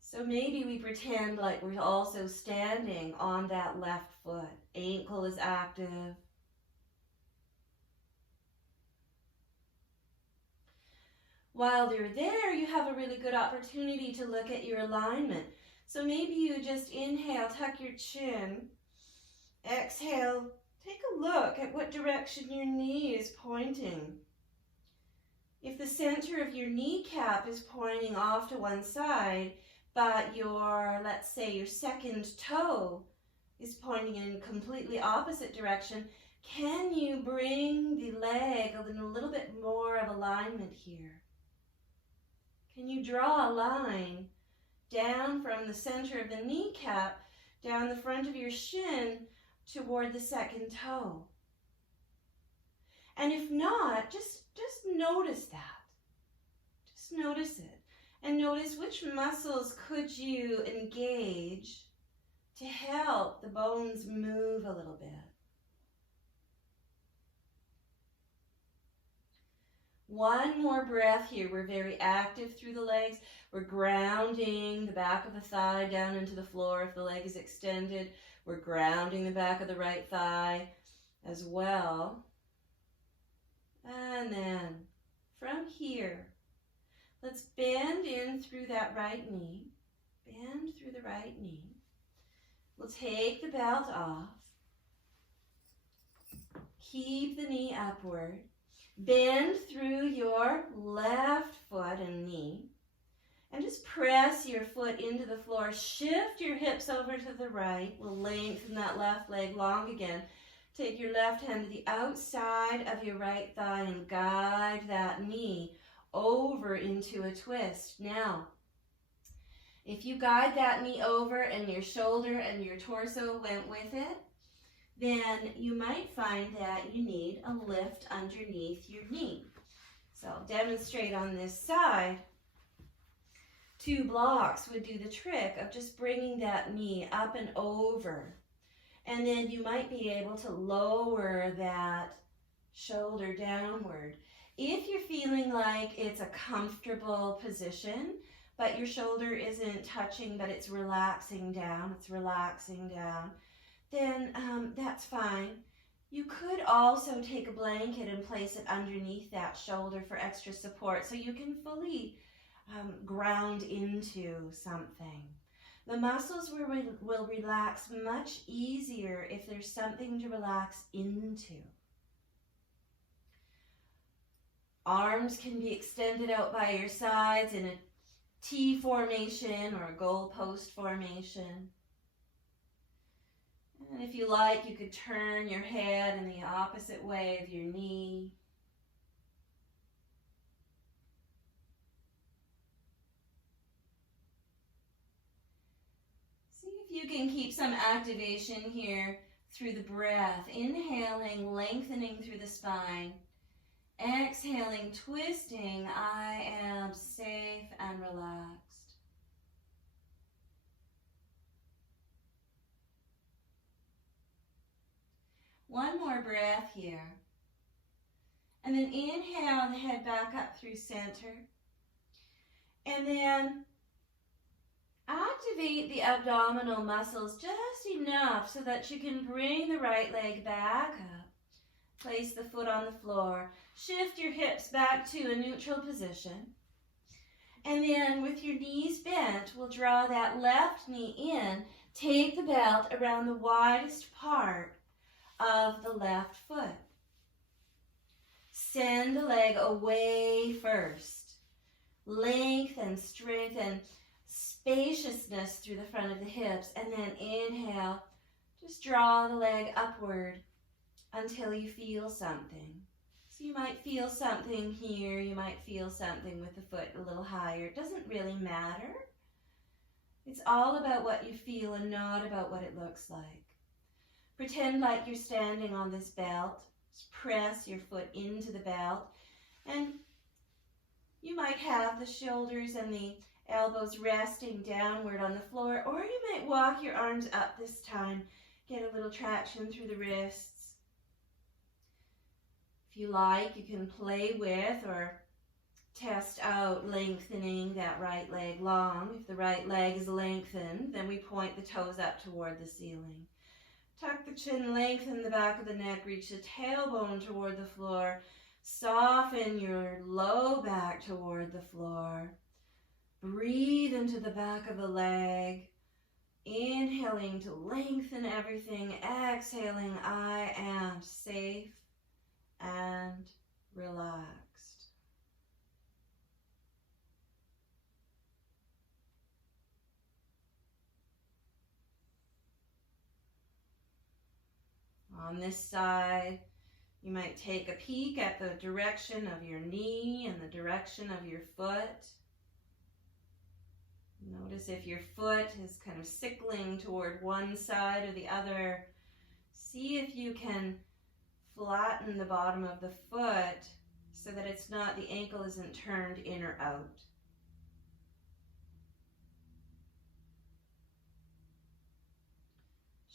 So maybe we pretend like we're also standing on that left foot. Ankle is active. While you're there, you have a really good opportunity to look at your alignment. So maybe you just inhale, tuck your chin. Exhale, take a look at what direction your knee is pointing. If the center of your kneecap is pointing off to one side, but your, let's say, your second toe is pointing in a completely opposite direction, can you bring the leg in a little bit more of alignment here? Can you draw a line down from the center of the kneecap, down the front of your shin, toward the second toe. And if not, just notice that. Just notice it. And notice which muscles could you engage to help the bones move a little bit. One more breath here. We're very active through the legs. We're grounding the back of the thigh down into the floor if the leg is extended. We're grounding the back of the right thigh as well. And then from here, let's bend in through that right knee. Bend through the right knee. We'll take the belt off. Keep the knee upward. Bend through your left foot and knee. And just press your foot into the floor. Shift your hips over to the right. We'll lengthen that left leg long again. Take your left hand to the outside of your right thigh and guide that knee over into a twist. Now, if you guide that knee over and your shoulder and your torso went with it, then you might find that you need a lift underneath your knee. So I'll demonstrate on this side. 2 blocks would do the trick of just bringing that knee up and over. And then you might be able to lower that shoulder downward. If you're feeling like it's a comfortable position, but your shoulder isn't touching, but it's relaxing down, then that's fine. You could also take a blanket and place it underneath that shoulder for extra support so you can fully ground into something. The muscles will relax much easier if there's something to relax into. Arms can be extended out by your sides in a T formation or a goalpost formation. And if you like, you could turn your head in the opposite way of your knee. See if you can keep some activation here through the breath. Inhaling, lengthening through the spine. Exhaling, twisting. I am safe and relaxed. One more breath here. And then inhale the head back up through center. And then activate the abdominal muscles just enough so that you can bring the right leg back up. Place the foot on the floor. Shift your hips back to a neutral position. And then with your knees bent, we'll draw that left knee in. Take the belt around the widest part of the left foot. Send the leg away first. Length and strength and spaciousness through the front of the hips. And then inhale, just draw the leg upward until you feel something. So you might feel something here, you might feel something with the foot a little higher. It doesn't really matter. It's all about what you feel and not about what it looks like. Pretend like you're standing on this belt. Just press your foot into the belt. And you might have the shoulders and the elbows resting downward on the floor, or you might walk your arms up this time. Get a little traction through the wrists. If you like, you can play with or test out lengthening that right leg long. If the right leg is lengthened, then we point the toes up toward the ceiling. Tuck the chin, lengthen the back of the neck, reach the tailbone toward the floor. Soften your low back toward the floor. Breathe into the back of the leg. Inhaling to lengthen everything. Exhaling, I am safe and relaxed. On this side, you might take a peek at the direction of your knee and the direction of your foot. Notice if your foot is kind of sickling toward one side or the other. see if you can flatten the bottom of the foot so that it's not, the ankle isn't turned in or out.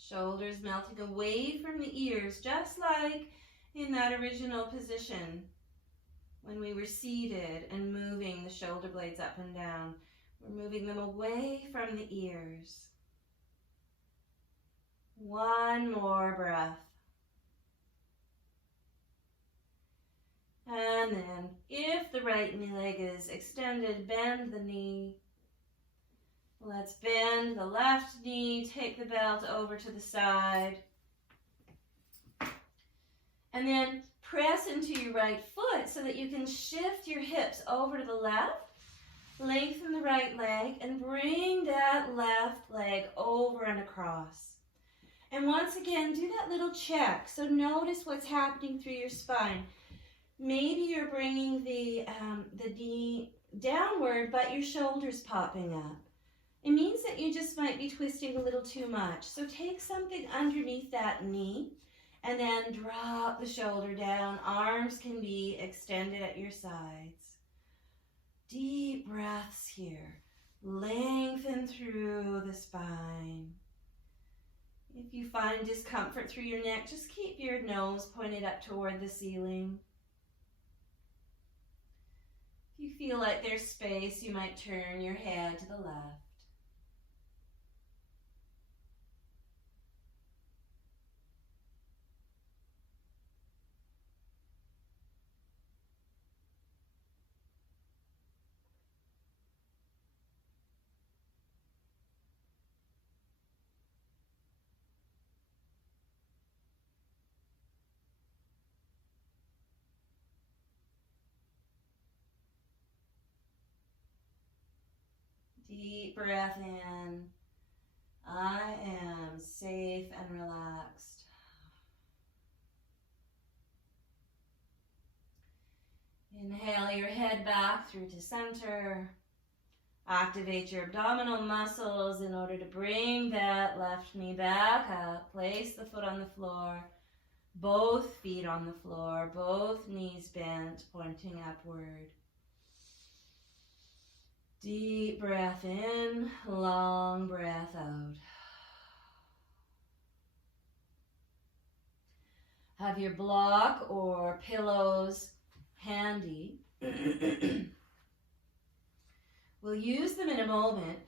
Shoulders melting away from the ears, just like in that original position when we were seated and moving the shoulder blades up and down. We're moving them away from the ears. One more breath. And then, if the right knee leg is extended, bend the knee. Let's bend the left knee, take the belt over to the side. And then press into your right foot so that you can shift your hips over to the left. Lengthen the right leg and bring that left leg over and across. And once again, do that little check. So notice what's happening through your spine. Maybe you're bringing the knee downward, but your shoulder's popping up. It means that you just might be twisting a little too much. So take something underneath that knee and then drop the shoulder down. Arms can be extended at your sides. Deep breaths here. Lengthen through the spine. If you find discomfort through your neck, just keep your nose pointed up toward the ceiling. If you feel like there's space, you might turn your head to the left. Deep breath in. I am safe and relaxed. Inhale your head back through to center. Activate your abdominal muscles in order to bring that left knee back up. Place the foot on the floor. Both feet on the floor. Both knees bent, pointing upward. Deep breath in, long breath out. Have your block or pillows handy. We'll use them in a moment.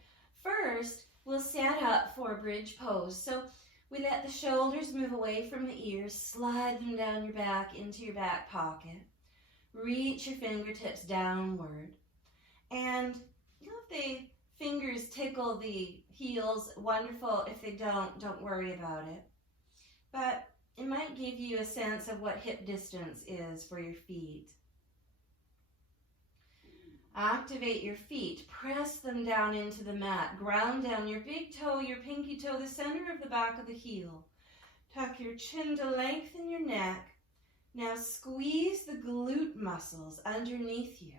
First, we'll set up for a bridge pose. So we let the shoulders move away from the ears, slide them down your back into your back pocket. Reach your fingertips downward. And if the fingers tickle the heels, wonderful. If they don't worry about it. But it might give you a sense of what hip distance is for your feet. Activate your feet. Press them down into the mat. Ground down your big toe, your pinky toe, the center of the back of the heel. Tuck your chin to lengthen your neck. Now squeeze the glute muscles underneath you.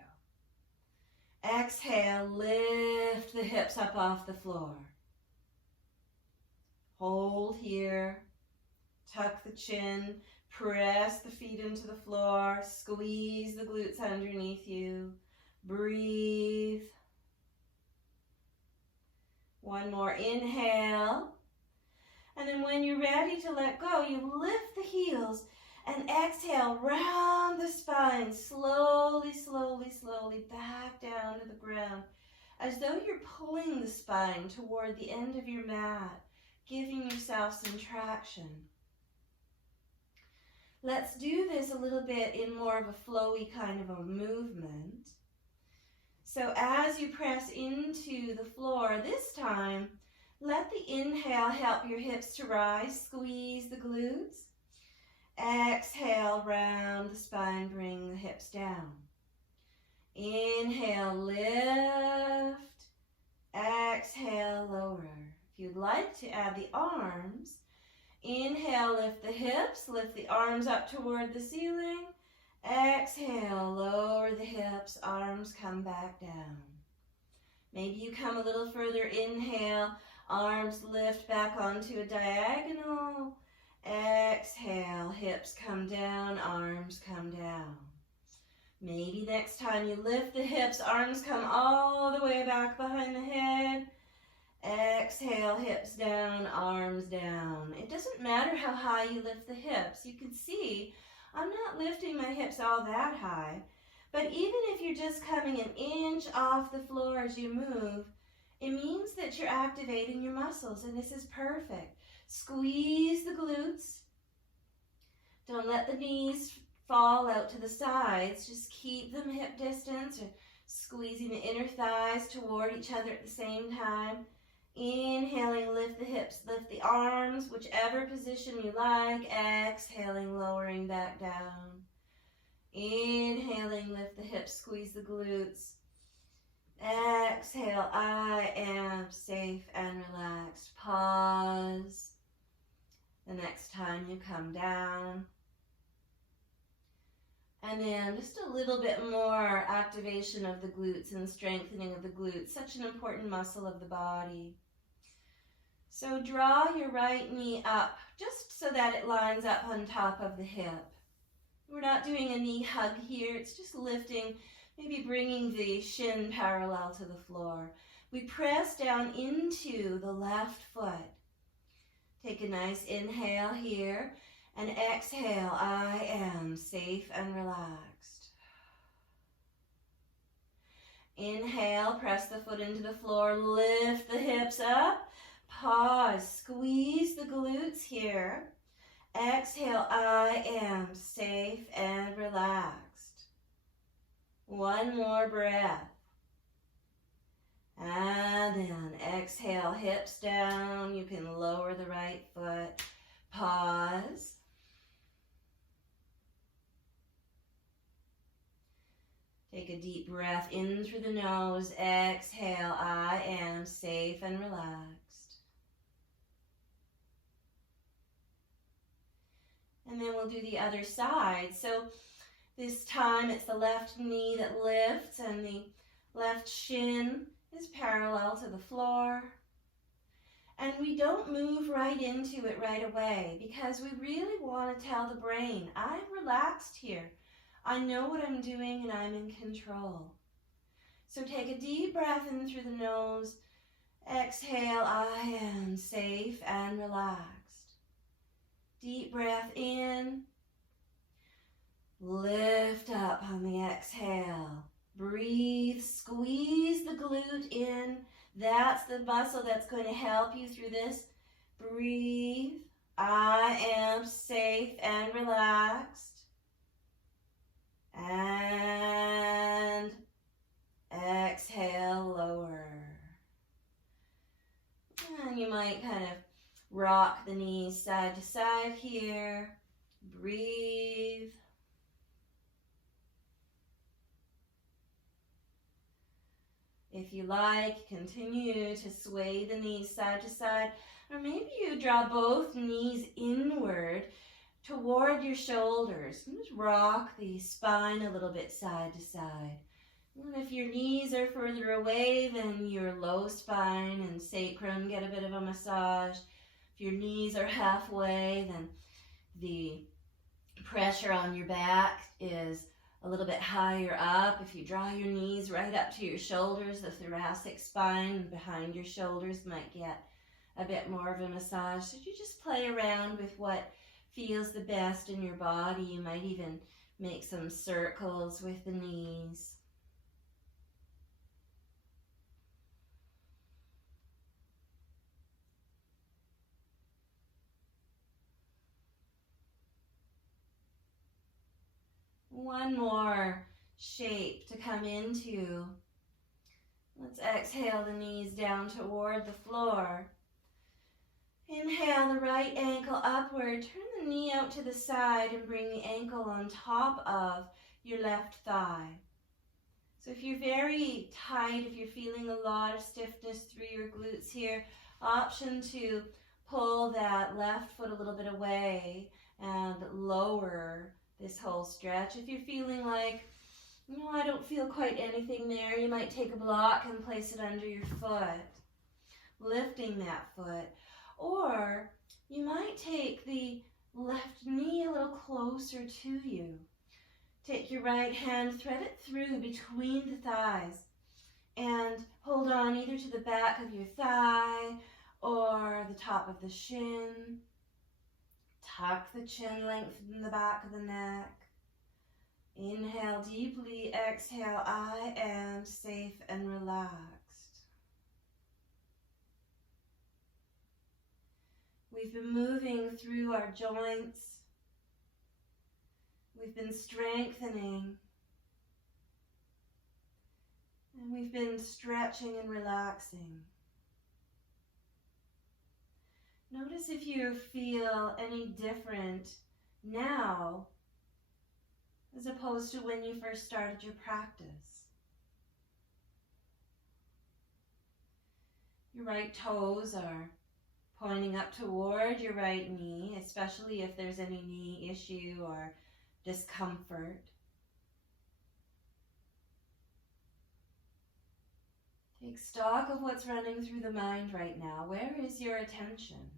Exhale, lift the hips up off the floor. Hold here. Tuck the chin. Press the feet into the floor. Squeeze the glutes underneath you. Breathe. One more inhale. And then when you're ready to let go, you lift the heels and exhale, round the spine, slowly, slowly, slowly back down to the ground, as though you're pulling the spine toward the end of your mat, giving yourself some traction. Let's do this a little bit in more of a flowy kind of a movement. So as you press into the floor this time, let the inhale help your hips to rise, squeeze the glutes. Exhale, round the spine, bring the hips down. Inhale, lift. Exhale, lower. If you'd like to add the arms, inhale, lift the hips, lift the arms up toward the ceiling. Exhale, lower the hips, arms come back down. Maybe you come a little further, inhale, arms lift back onto a diagonal. Exhale, hips come down, arms come down. Maybe next time you lift the hips, arms come all the way back behind the head. Exhale, hips down, arms down. It doesn't matter how high you lift the hips. You can see I'm not lifting my hips all that high. But even if you're just coming an inch off the floor as you move, it means that you're activating your muscles, and this is perfect. Squeeze the glutes. Don't let the knees fall out to the sides. Just keep them hip distance, or squeezing the inner thighs toward each other at the same time. Inhaling, lift the hips, lift the arms, whichever position you like. Exhaling, lowering back down. Inhaling, lift the hips, squeeze the glutes. Exhale, I am safe and relaxed. Pause. The next time you come down. And then just a little bit more activation of the glutes and strengthening of the glutes, such an important muscle of the body. So draw your right knee up just so that it lines up on top of the hip. We're not doing a knee hug here, it's just lifting, maybe bringing the shin parallel to the floor. We press down into the left foot. Take a nice inhale here, and exhale, I am safe and relaxed. Inhale, press the foot into the floor, lift the hips up. Pause, squeeze the glutes here. Exhale, I am safe and relaxed. One more breath. And then exhale, hips down. You can lower the right foot. Pause. Take a deep breath in through the nose. Exhale, I am safe and relaxed. And then we'll do the other side. So this time it's the left knee that lifts and the left shin is parallel to the floor. And we don't move right into it right away because we really want to tell the brain, I'm relaxed here. I know what I'm doing and I'm in control. So take a deep breath in through the nose. Exhale, I am safe and relaxed. Deep breath in. Lift up on the exhale. Breathe, squeeze the glute in. That's the muscle that's going to help you through this. Breathe. I am safe and relaxed. And exhale, lower. And you might kind of rock the knees side to side here. Breathe. If you like, continue to sway the knees side to side, or maybe you draw both knees inward toward your shoulders. And just rock the spine a little bit side to side. And if your knees are further away, then your low spine and sacrum get a bit of a massage. If your knees are halfway, then the pressure on your back is a little bit higher up. If you draw your knees right up to your shoulders, the thoracic spine behind your shoulders might get a bit more of a massage. So you just play around with what feels the best in your body. You might even make some circles with the knees. One more shape to come into. Let's exhale the knees down toward the floor. Inhale the right ankle upward. Turn the knee out to the side and bring the ankle on top of your left thigh. So if you're very tight, if you're feeling a lot of stiffness through your glutes here, option to pull that left foot a little bit away and lower this whole stretch. If you're feeling like, no, I don't feel quite anything there, you might take a block and place it under your foot, lifting that foot. Or you might take the left knee a little closer to you. Take your right hand, thread it through between the thighs, and hold on either to the back of your thigh or the top of the shin. Tuck the chin, lengthen the back of the neck. Inhale deeply, exhale, I am safe and relaxed. We've been moving through our joints. We've been strengthening. And we've been stretching and relaxing. Notice if you feel any different now as opposed to when you first started your practice. Your right toes are pointing up toward your right knee, especially if there's any knee issue or discomfort. Take stock of what's running through the mind right now. Where is your attention?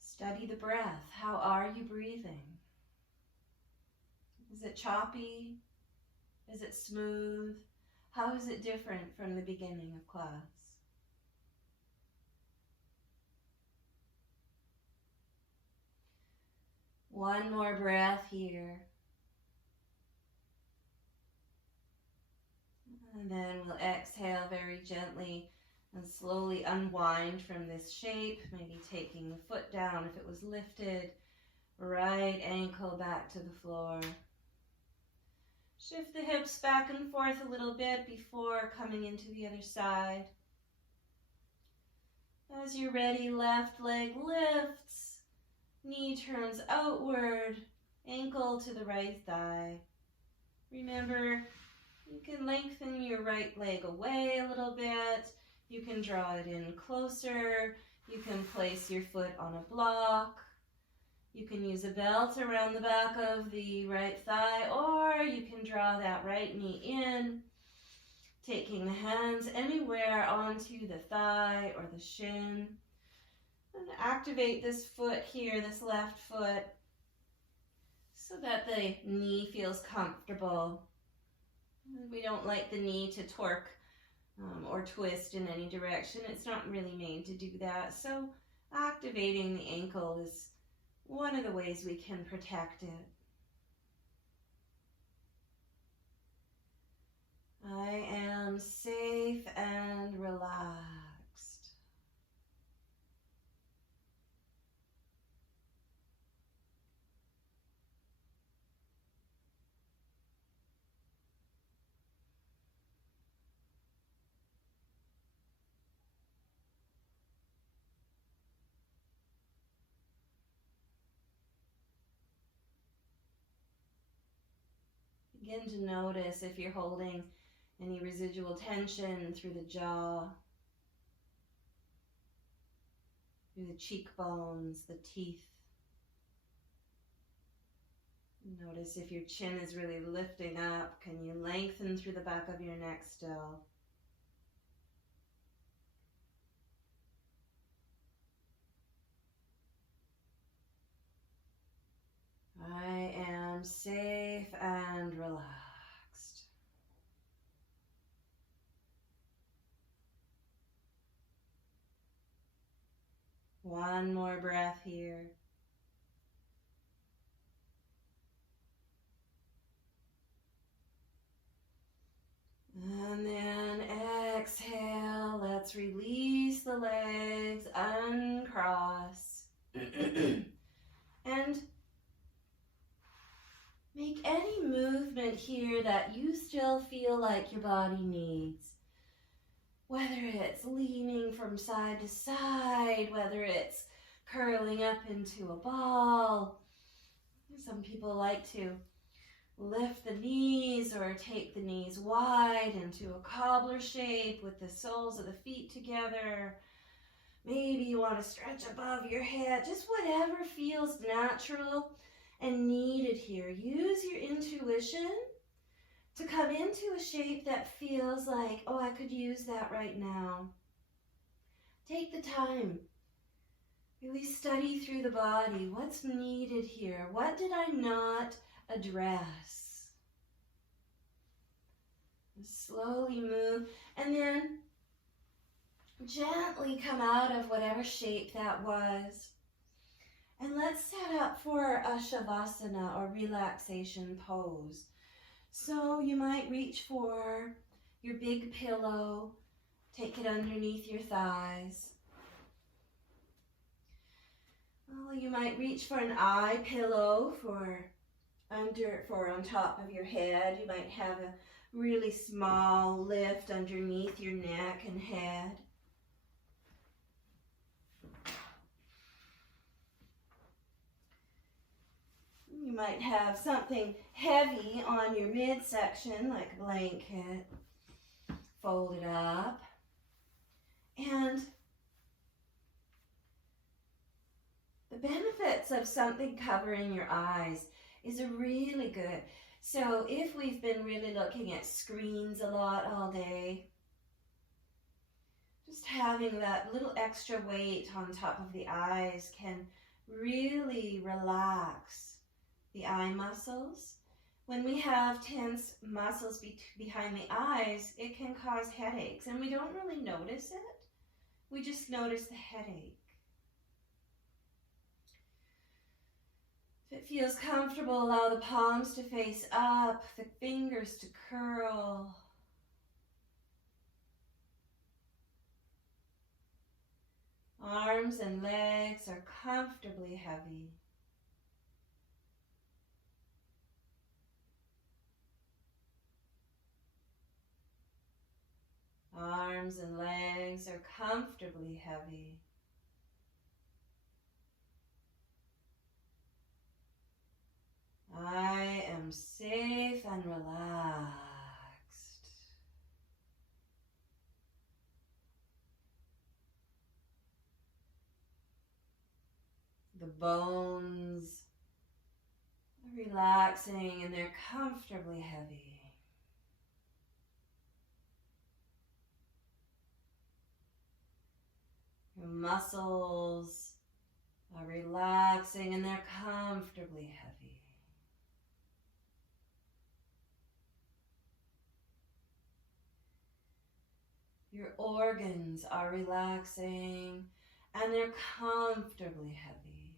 Study the breath. How are you breathing? Is it choppy? Is it smooth? How is it different from the beginning of class? One more breath here. And then we'll exhale very gently and slowly unwind from this shape, maybe taking the foot down if it was lifted, right ankle back to the floor. Shift the hips back and forth a little bit before coming into the other side. As you're ready, left leg lifts, knee turns outward, ankle to the right thigh. Remember, you can lengthen your right leg away a little bit. You can draw it in closer. You can place your foot on a block. You can use a belt around the back of the right thigh, or you can draw that right knee in, taking the hands anywhere onto the thigh or the shin. And activate this foot here, this left foot, so that the knee feels comfortable. We don't like the knee to torque or twist in any direction. It's not really made to do that. So activating the ankle is one of the ways we can protect it. I am safe and relaxed. Begin to notice if you're holding any residual tension through the jaw, through the cheekbones, the teeth. Notice if your chin is really lifting up. Can you lengthen through the back of your neck still? I am safe and relaxed. One more breath here. And then exhale. Let's release the legs, uncross. And make any movement here that you still feel like your body needs. Whether it's leaning from side to side, whether it's curling up into a ball. Some people like to lift the knees or take the knees wide into a cobbler shape with the soles of the feet together. Maybe you want to stretch above your head, just whatever feels natural and needed here. Use your intuition to come into a shape that feels like, oh, I could use that right now. Take the time. Really study through the body. What's needed here? What did I not address? And slowly move, and then gently come out of whatever shape that was. And let's set up for a shavasana or relaxation pose. So you might reach for your big pillow, take it underneath your thighs. Well, you might reach for an eye pillow for on top of your head. You might have a really small lift underneath your neck and head. You might have something heavy on your midsection, like a blanket, folded up. And the benefits of something covering your eyes is really good. So if we've been really looking at screens a lot all day, just having that little extra weight on top of the eyes can really relax the eye muscles. When we have tense muscles behind the eyes, it can cause headaches, and we don't really notice it. We just notice the headache. If it feels comfortable, allow the palms to face up, the fingers to curl. Arms and legs are comfortably heavy. Arms and legs are comfortably heavy. I am safe and relaxed. The bones are relaxing and they're comfortably heavy. Your muscles are relaxing and they're comfortably heavy. Your organs are relaxing and they're comfortably heavy.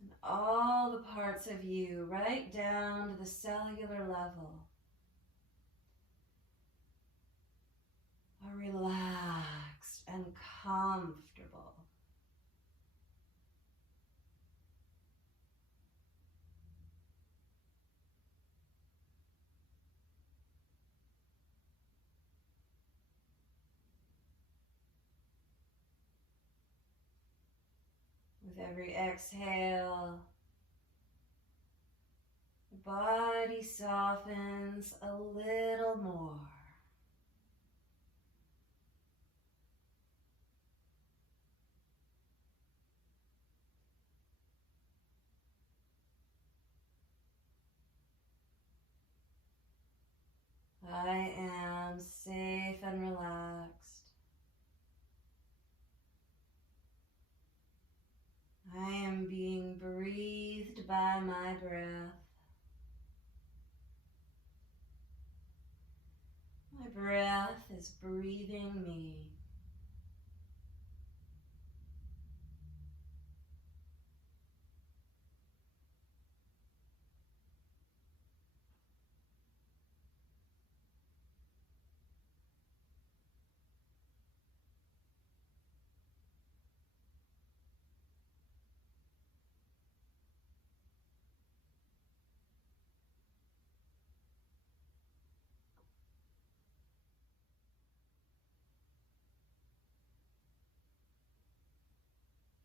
And all the parts of you, right down to the cellular level, are relaxed and comfortable. With every exhale, the body softens a little more. I am safe and relaxed. I am being breathed by my breath. My breath is breathing me.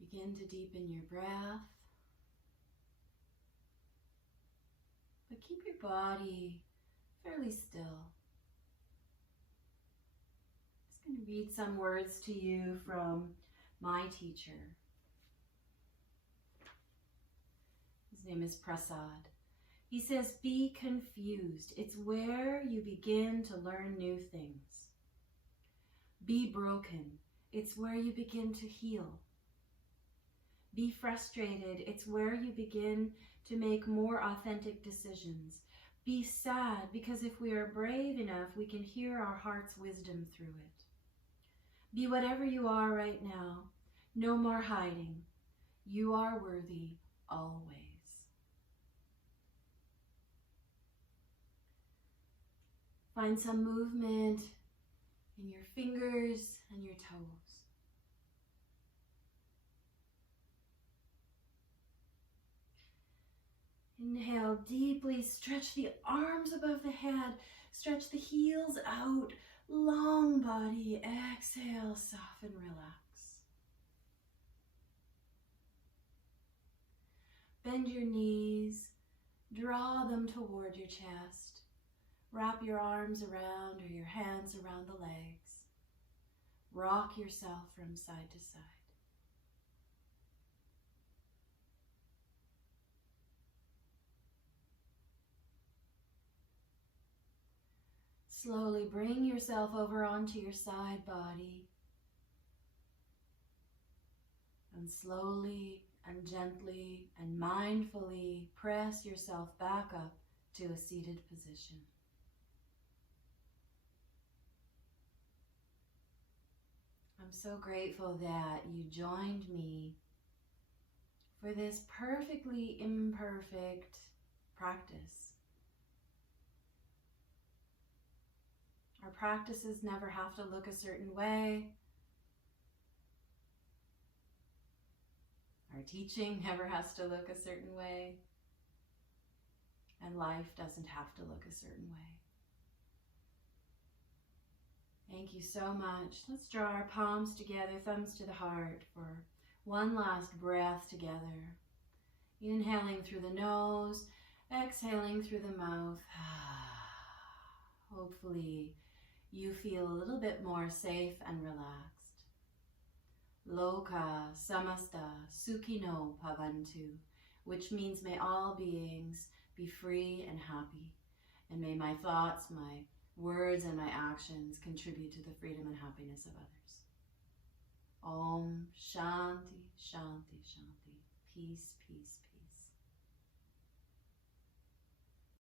Begin to deepen your breath, but keep your body fairly still. I'm just going to read some words to you from my teacher. His name is Prasad. He says, be confused. It's where you begin to learn new things. Be broken. It's where you begin to heal. Be frustrated. It's where you begin to make more authentic decisions. Be sad, because if we are brave enough, we can hear our heart's wisdom through it. Be whatever you are right now. No more hiding. You are worthy always. Find some movement in your fingers and your toes. Inhale deeply, stretch the arms above the head, stretch the heels out, long body. Exhale, soften, relax. Bend your knees, draw them toward your chest. Wrap your arms around or your hands around the legs. Rock yourself from side to side. Slowly bring yourself over onto your side body. And slowly and gently and mindfully press yourself back up to a seated position. I'm so grateful that you joined me for this perfectly imperfect practice. Our practices never have to look a certain way. Our teaching never has to look a certain way. And life doesn't have to look a certain way. Thank you so much. Let's draw our palms together, thumbs to the heart for one last breath together. Inhaling through the nose, exhaling through the mouth. Hopefully you feel a little bit more safe and relaxed. Loka samasta sukhino bhavantu, which means may all beings be free and happy, and may my thoughts, my words, and my actions contribute to the freedom and happiness of others. Om Shanti, Shanti, Shanti. Peace, peace, peace.